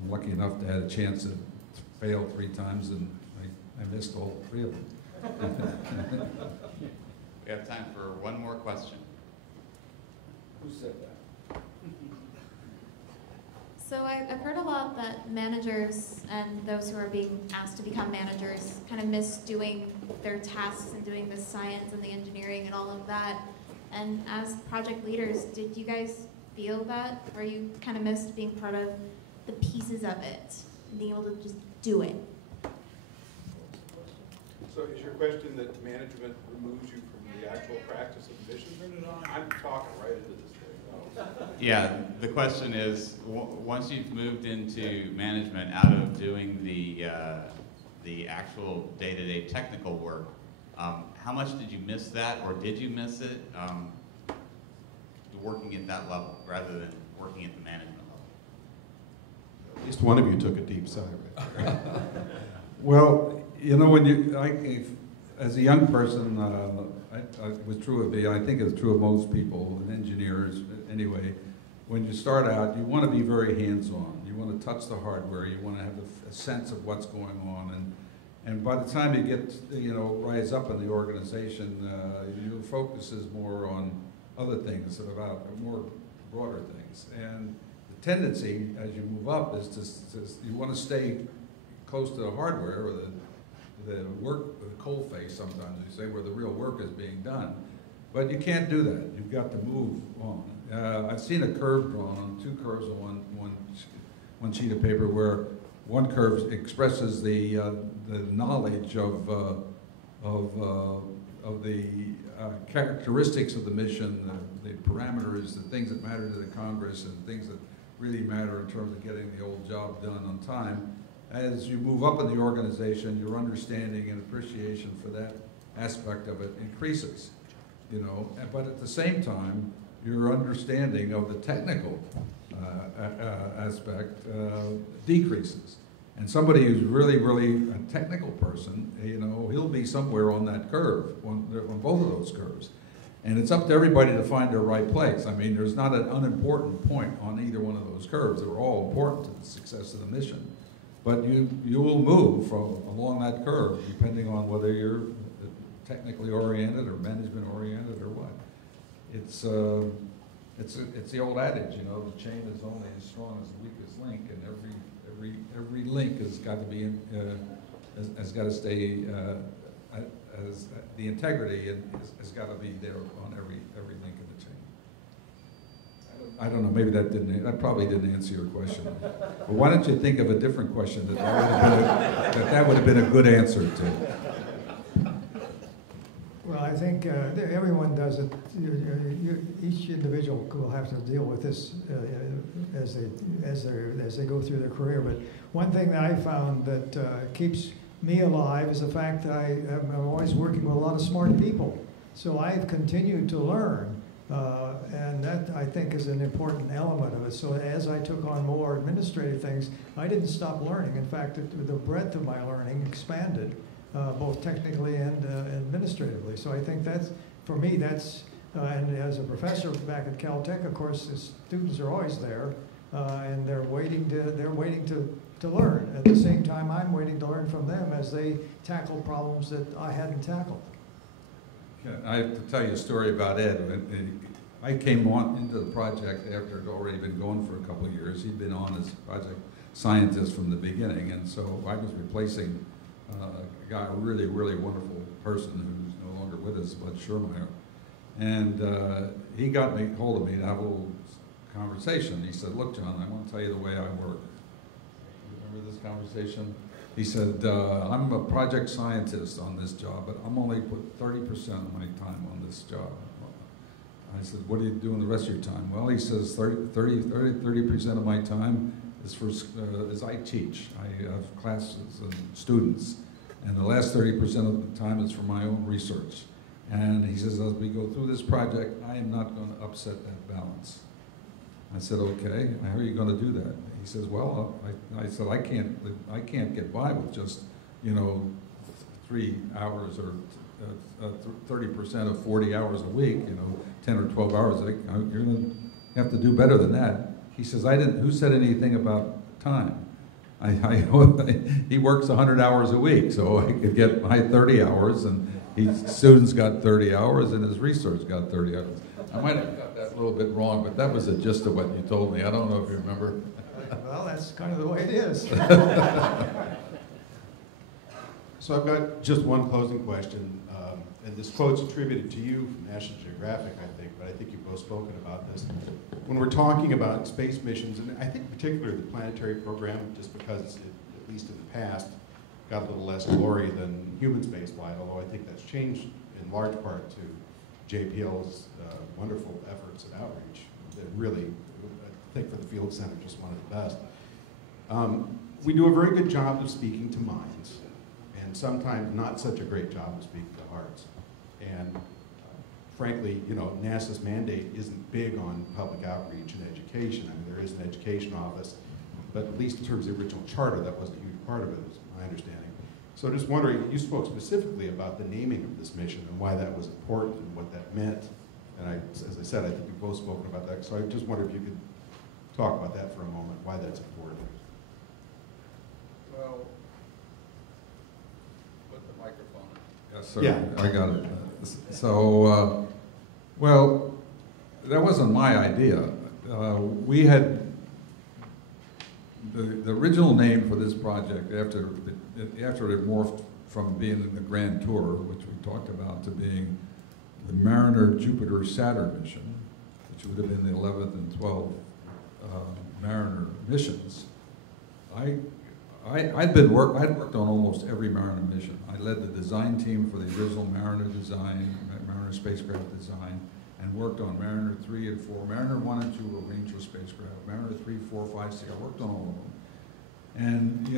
I'm lucky enough to have a chance to fail 3 times, and I missed all 3 of them. We have time for one more question. Who said that? So I've heard a lot that managers and those who are being asked to become managers kind of miss doing their tasks and doing the science and the engineering and all of that. And as project leaders, did you guys feel that? Or you kind of missed being part of the pieces of it and being able to just do it? So is your question that management removes you from the actual practice of the mission? I'm talking right into this thing. Yeah, the question is, once you've moved into management out of doing the actual day-to-day technical work, how much did you miss that, or did you miss it, working at that level rather than working at the management level? At least one of you took a deep sigh right there. Well, you know, as a young person, it was true of me, I think it's true of most people, and engineers anyway, when you start out, you want to be very hands-on. You want to touch the hardware, you want to have a sense of what's going on, and by the time you get, rise up in the organization, your focus is more on other things, about more broader things. And the tendency, as you move up, is to you want to stay close to the hardware, or the work, the coal face, sometimes you say, where the real work is being done. But you can't do that. You've got to move on. I've seen a curve drawn on 2 curves on one sheet of paper, where one curve expresses the knowledge of the characteristics of the mission, the parameters, the things that matter to the Congress, and things that really matter in terms of getting the old job done on time. As you move up in the organization, your understanding and appreciation for that aspect of it increases, but at the same time, your understanding of the technical aspect decreases. And somebody who's really, really a technical person, he'll be somewhere on that curve, on both of those curves. And it's up to everybody to find their right place. I mean, there's not an unimportant point on either one of those curves. They're all important to the success of the mission. But you will move along that curve, depending on whether you're technically oriented or management oriented or what. It's the old adage, the chain is only as strong as the weakest link, and every link has got to be has got to stay as the integrity has got to be there on every link in the chain. I don't know, maybe that probably didn't answer your question. But why don't you think of a different question that would have been a good answer to? Well, I think everyone does it. Each individual will have to deal with this as they go through their career. But one thing that I found that keeps me alive is the fact that I'm always working with a lot of smart people. So I've continued to learn, and that I think is an important element of it. So as I took on more administrative things, I didn't stop learning. In fact, the breadth of my learning expanded, both technically and administratively. So I think that's, for me, that's, and as a professor back at Caltech, of course, the students are always there, and they're waiting to learn. At the same time, I'm waiting to learn from them as they tackle problems that I hadn't tackled. Yeah, I have to tell you a story about Ed. I came on into the project after it had already been going for a couple of years. He'd been on as project scientist from the beginning, and so I was replacing a guy, a really, really wonderful person who's no longer with us, Bud Schermeyer. And he got me hold of me to have a little conversation. He said, "Look, John, I want to tell you the way I work." Remember this conversation? He said, "I'm a project scientist on this job, but I'm only put 30% of my time on this job." I said, "What are you doing the rest of your time?" Well, he says, 30% of my time is I teach. I have classes and students. And the last 30% of the time is for my own research. And he says, as we go through this project, I am not going to upset that balance. I said, "Okay, how are you going to do that?" He says, "Well," I said, I can't get by with just, 3 hours or 30% of 40 hours a week, 10 or 12 hours. You're going to have to do better than that." He says, "Who said anything about time? He works 100 hours a week, so I could get my 30 hours, and his students got 30 hours, and his research got 30 hours." I might have got that a little bit wrong, but that was the gist of what you told me. I don't know if you remember. Well, that's kind of the way it is. So I've got just one closing question, and this quote's attributed to you from National Geographic, I think, but I think you've both spoken about this. When we're talking about space missions, and I think particularly the planetary program, just because it, at least in the past, got a little less glory than human spaceflight, although I think that's changed in large part to JPL's wonderful efforts at outreach that really, I think for the Field Center, just one of the best. We do a very good job of speaking to minds, and sometimes not such a great job of speaking to hearts. And frankly, NASA's mandate isn't big on public outreach and education. I mean, there is an education office, but at least in terms of the original charter, that wasn't a huge part of it, is my understanding. So just wondering, you spoke specifically about the naming of this mission and why that was important and what that meant. And as I said, I think you've both spoken about that. So I just wonder if you could talk about that for a moment, why that's important. Well, put the microphone in. Yes, sir. Yeah. I got it. So, well, that wasn't my idea. We had the original name for this project after it morphed from being in the Grand Tour, which we talked about, to being the Mariner Jupiter Saturn mission, which would have been the 11th and 12th Mariner missions. I'd worked on almost every Mariner mission. I led the design team for the original Mariner design, Mariner spacecraft design, and worked on Mariner 3 and 4. Mariner 1 and 2 were Ranger spacecraft. Mariner 3, 4, 5, 6, I worked on all of them. And,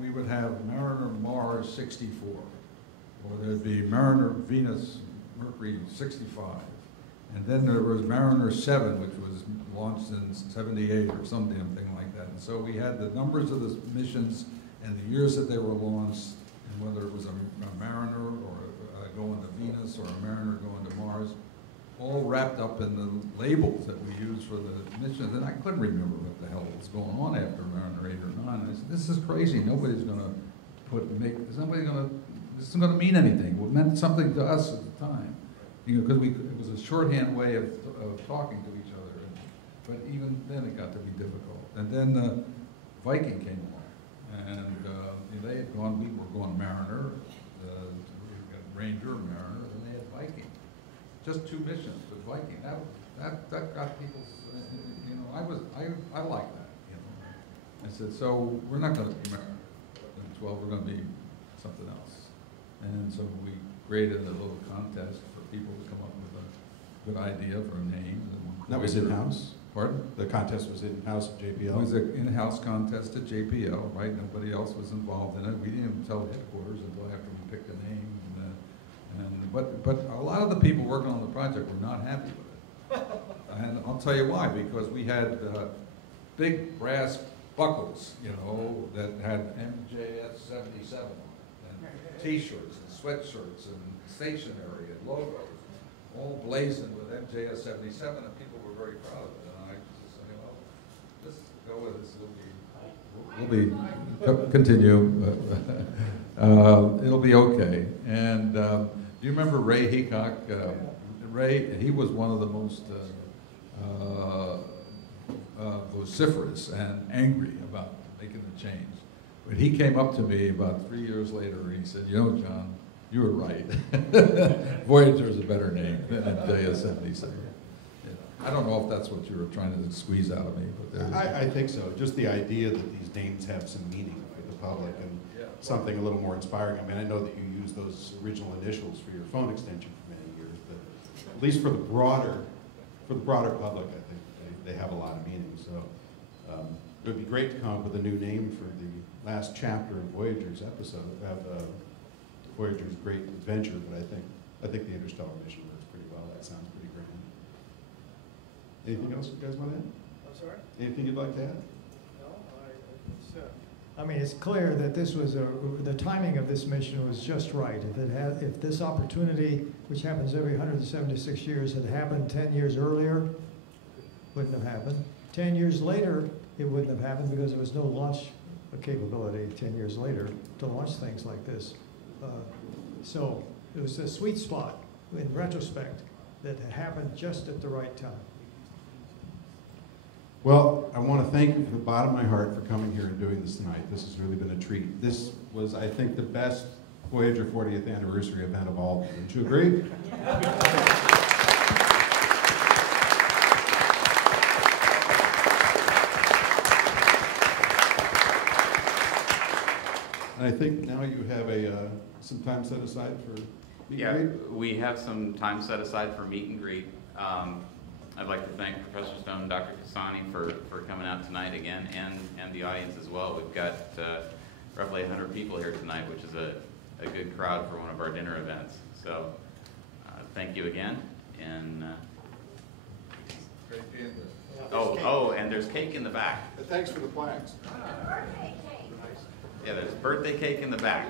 we would have Mariner Mars 64, or there'd be Mariner Venus Mercury 65. And then there was Mariner 7, which was launched in 78 or some damn thing like that. And so we had the numbers of the missions and the years that they were launched, and whether it was a Mariner or going to Venus or a Mariner going to Mars, all wrapped up in the labels that we used for the missions. And I couldn't remember what the hell was going on after Mariner 8 or 9. I said, this is crazy. Nobody's going to this isn't going to mean anything. It meant something to us at the time. Because it was a shorthand way of talking to each other. But even then it got to be difficult. And then Viking came along. And they had gone, we were going Mariner, we got Ranger, Mariner, and they had Viking. Just 2 missions with Viking. That got people's, I like that, I said, so we're not going to be Mariner. In 12, we're going to be something else. And so we created a little contest for people to come up with a good idea for a name. That was in-house? Pardon? The contest was in-house at JPL? It was an in-house contest at JPL, right? Nobody else was involved in it. We didn't even tell headquarters until after we picked a name. But a lot of the people working on the project were not happy with it. And I'll tell you why, because we had big brass buckles, you know, that had MJS 77 on it, and T-shirts and sweatshirts and stationery and logos, all blazoned with MJS 77, and people were very proud of it. And I just said, well, let's go with this. Continue. It'll be okay. And do you remember Ray Heacock? Ray, he was one of the most vociferous and angry about making the change. But he came up to me about 3 years later and he said, you know, John, you were right. Voyager is a better name than MJS 77. I don't know if that's what you were trying to squeeze out of me. But I think so. Just the idea that these names have some meaning for the public and something a little more inspiring. I mean, I know that you use those original initials for your phone extension for many years, but at least for the broader public, I think they have a lot of meaning. So it would be great to come up with a new name for the last chapter of Voyager's episode, of Voyager's great adventure. But I think the interstellar mission works pretty well. That sounds pretty grand. Anything else you guys want to add? I'm sorry? Anything you'd like to add? No, I mean, it's clear that this was the timing of this mission was just right. If this opportunity, which happens every 176 years, had happened 10 years earlier, wouldn't have happened. 10 years later, it wouldn't have happened because there was no launch capability 10 years later to launch things like this. So it was a sweet spot in retrospect that had happened just at the right time. Well, I want to thank you from the bottom of my heart for coming here and doing this tonight. This has really been a treat. This was, I think, the best Voyager 40th anniversary event of all. Don't you agree? And I think now you have some time set aside for meet and greet? We have some time set aside for meet and greet. I'd like to thank Professor Stone and Dr. Casani for coming out tonight again, and the audience as well. We've got roughly 100 people here tonight, which is a good crowd for one of our dinner events. So thank you again. And and there's cake in the back. Thanks for the plaques. Yeah, there's birthday cake in the back.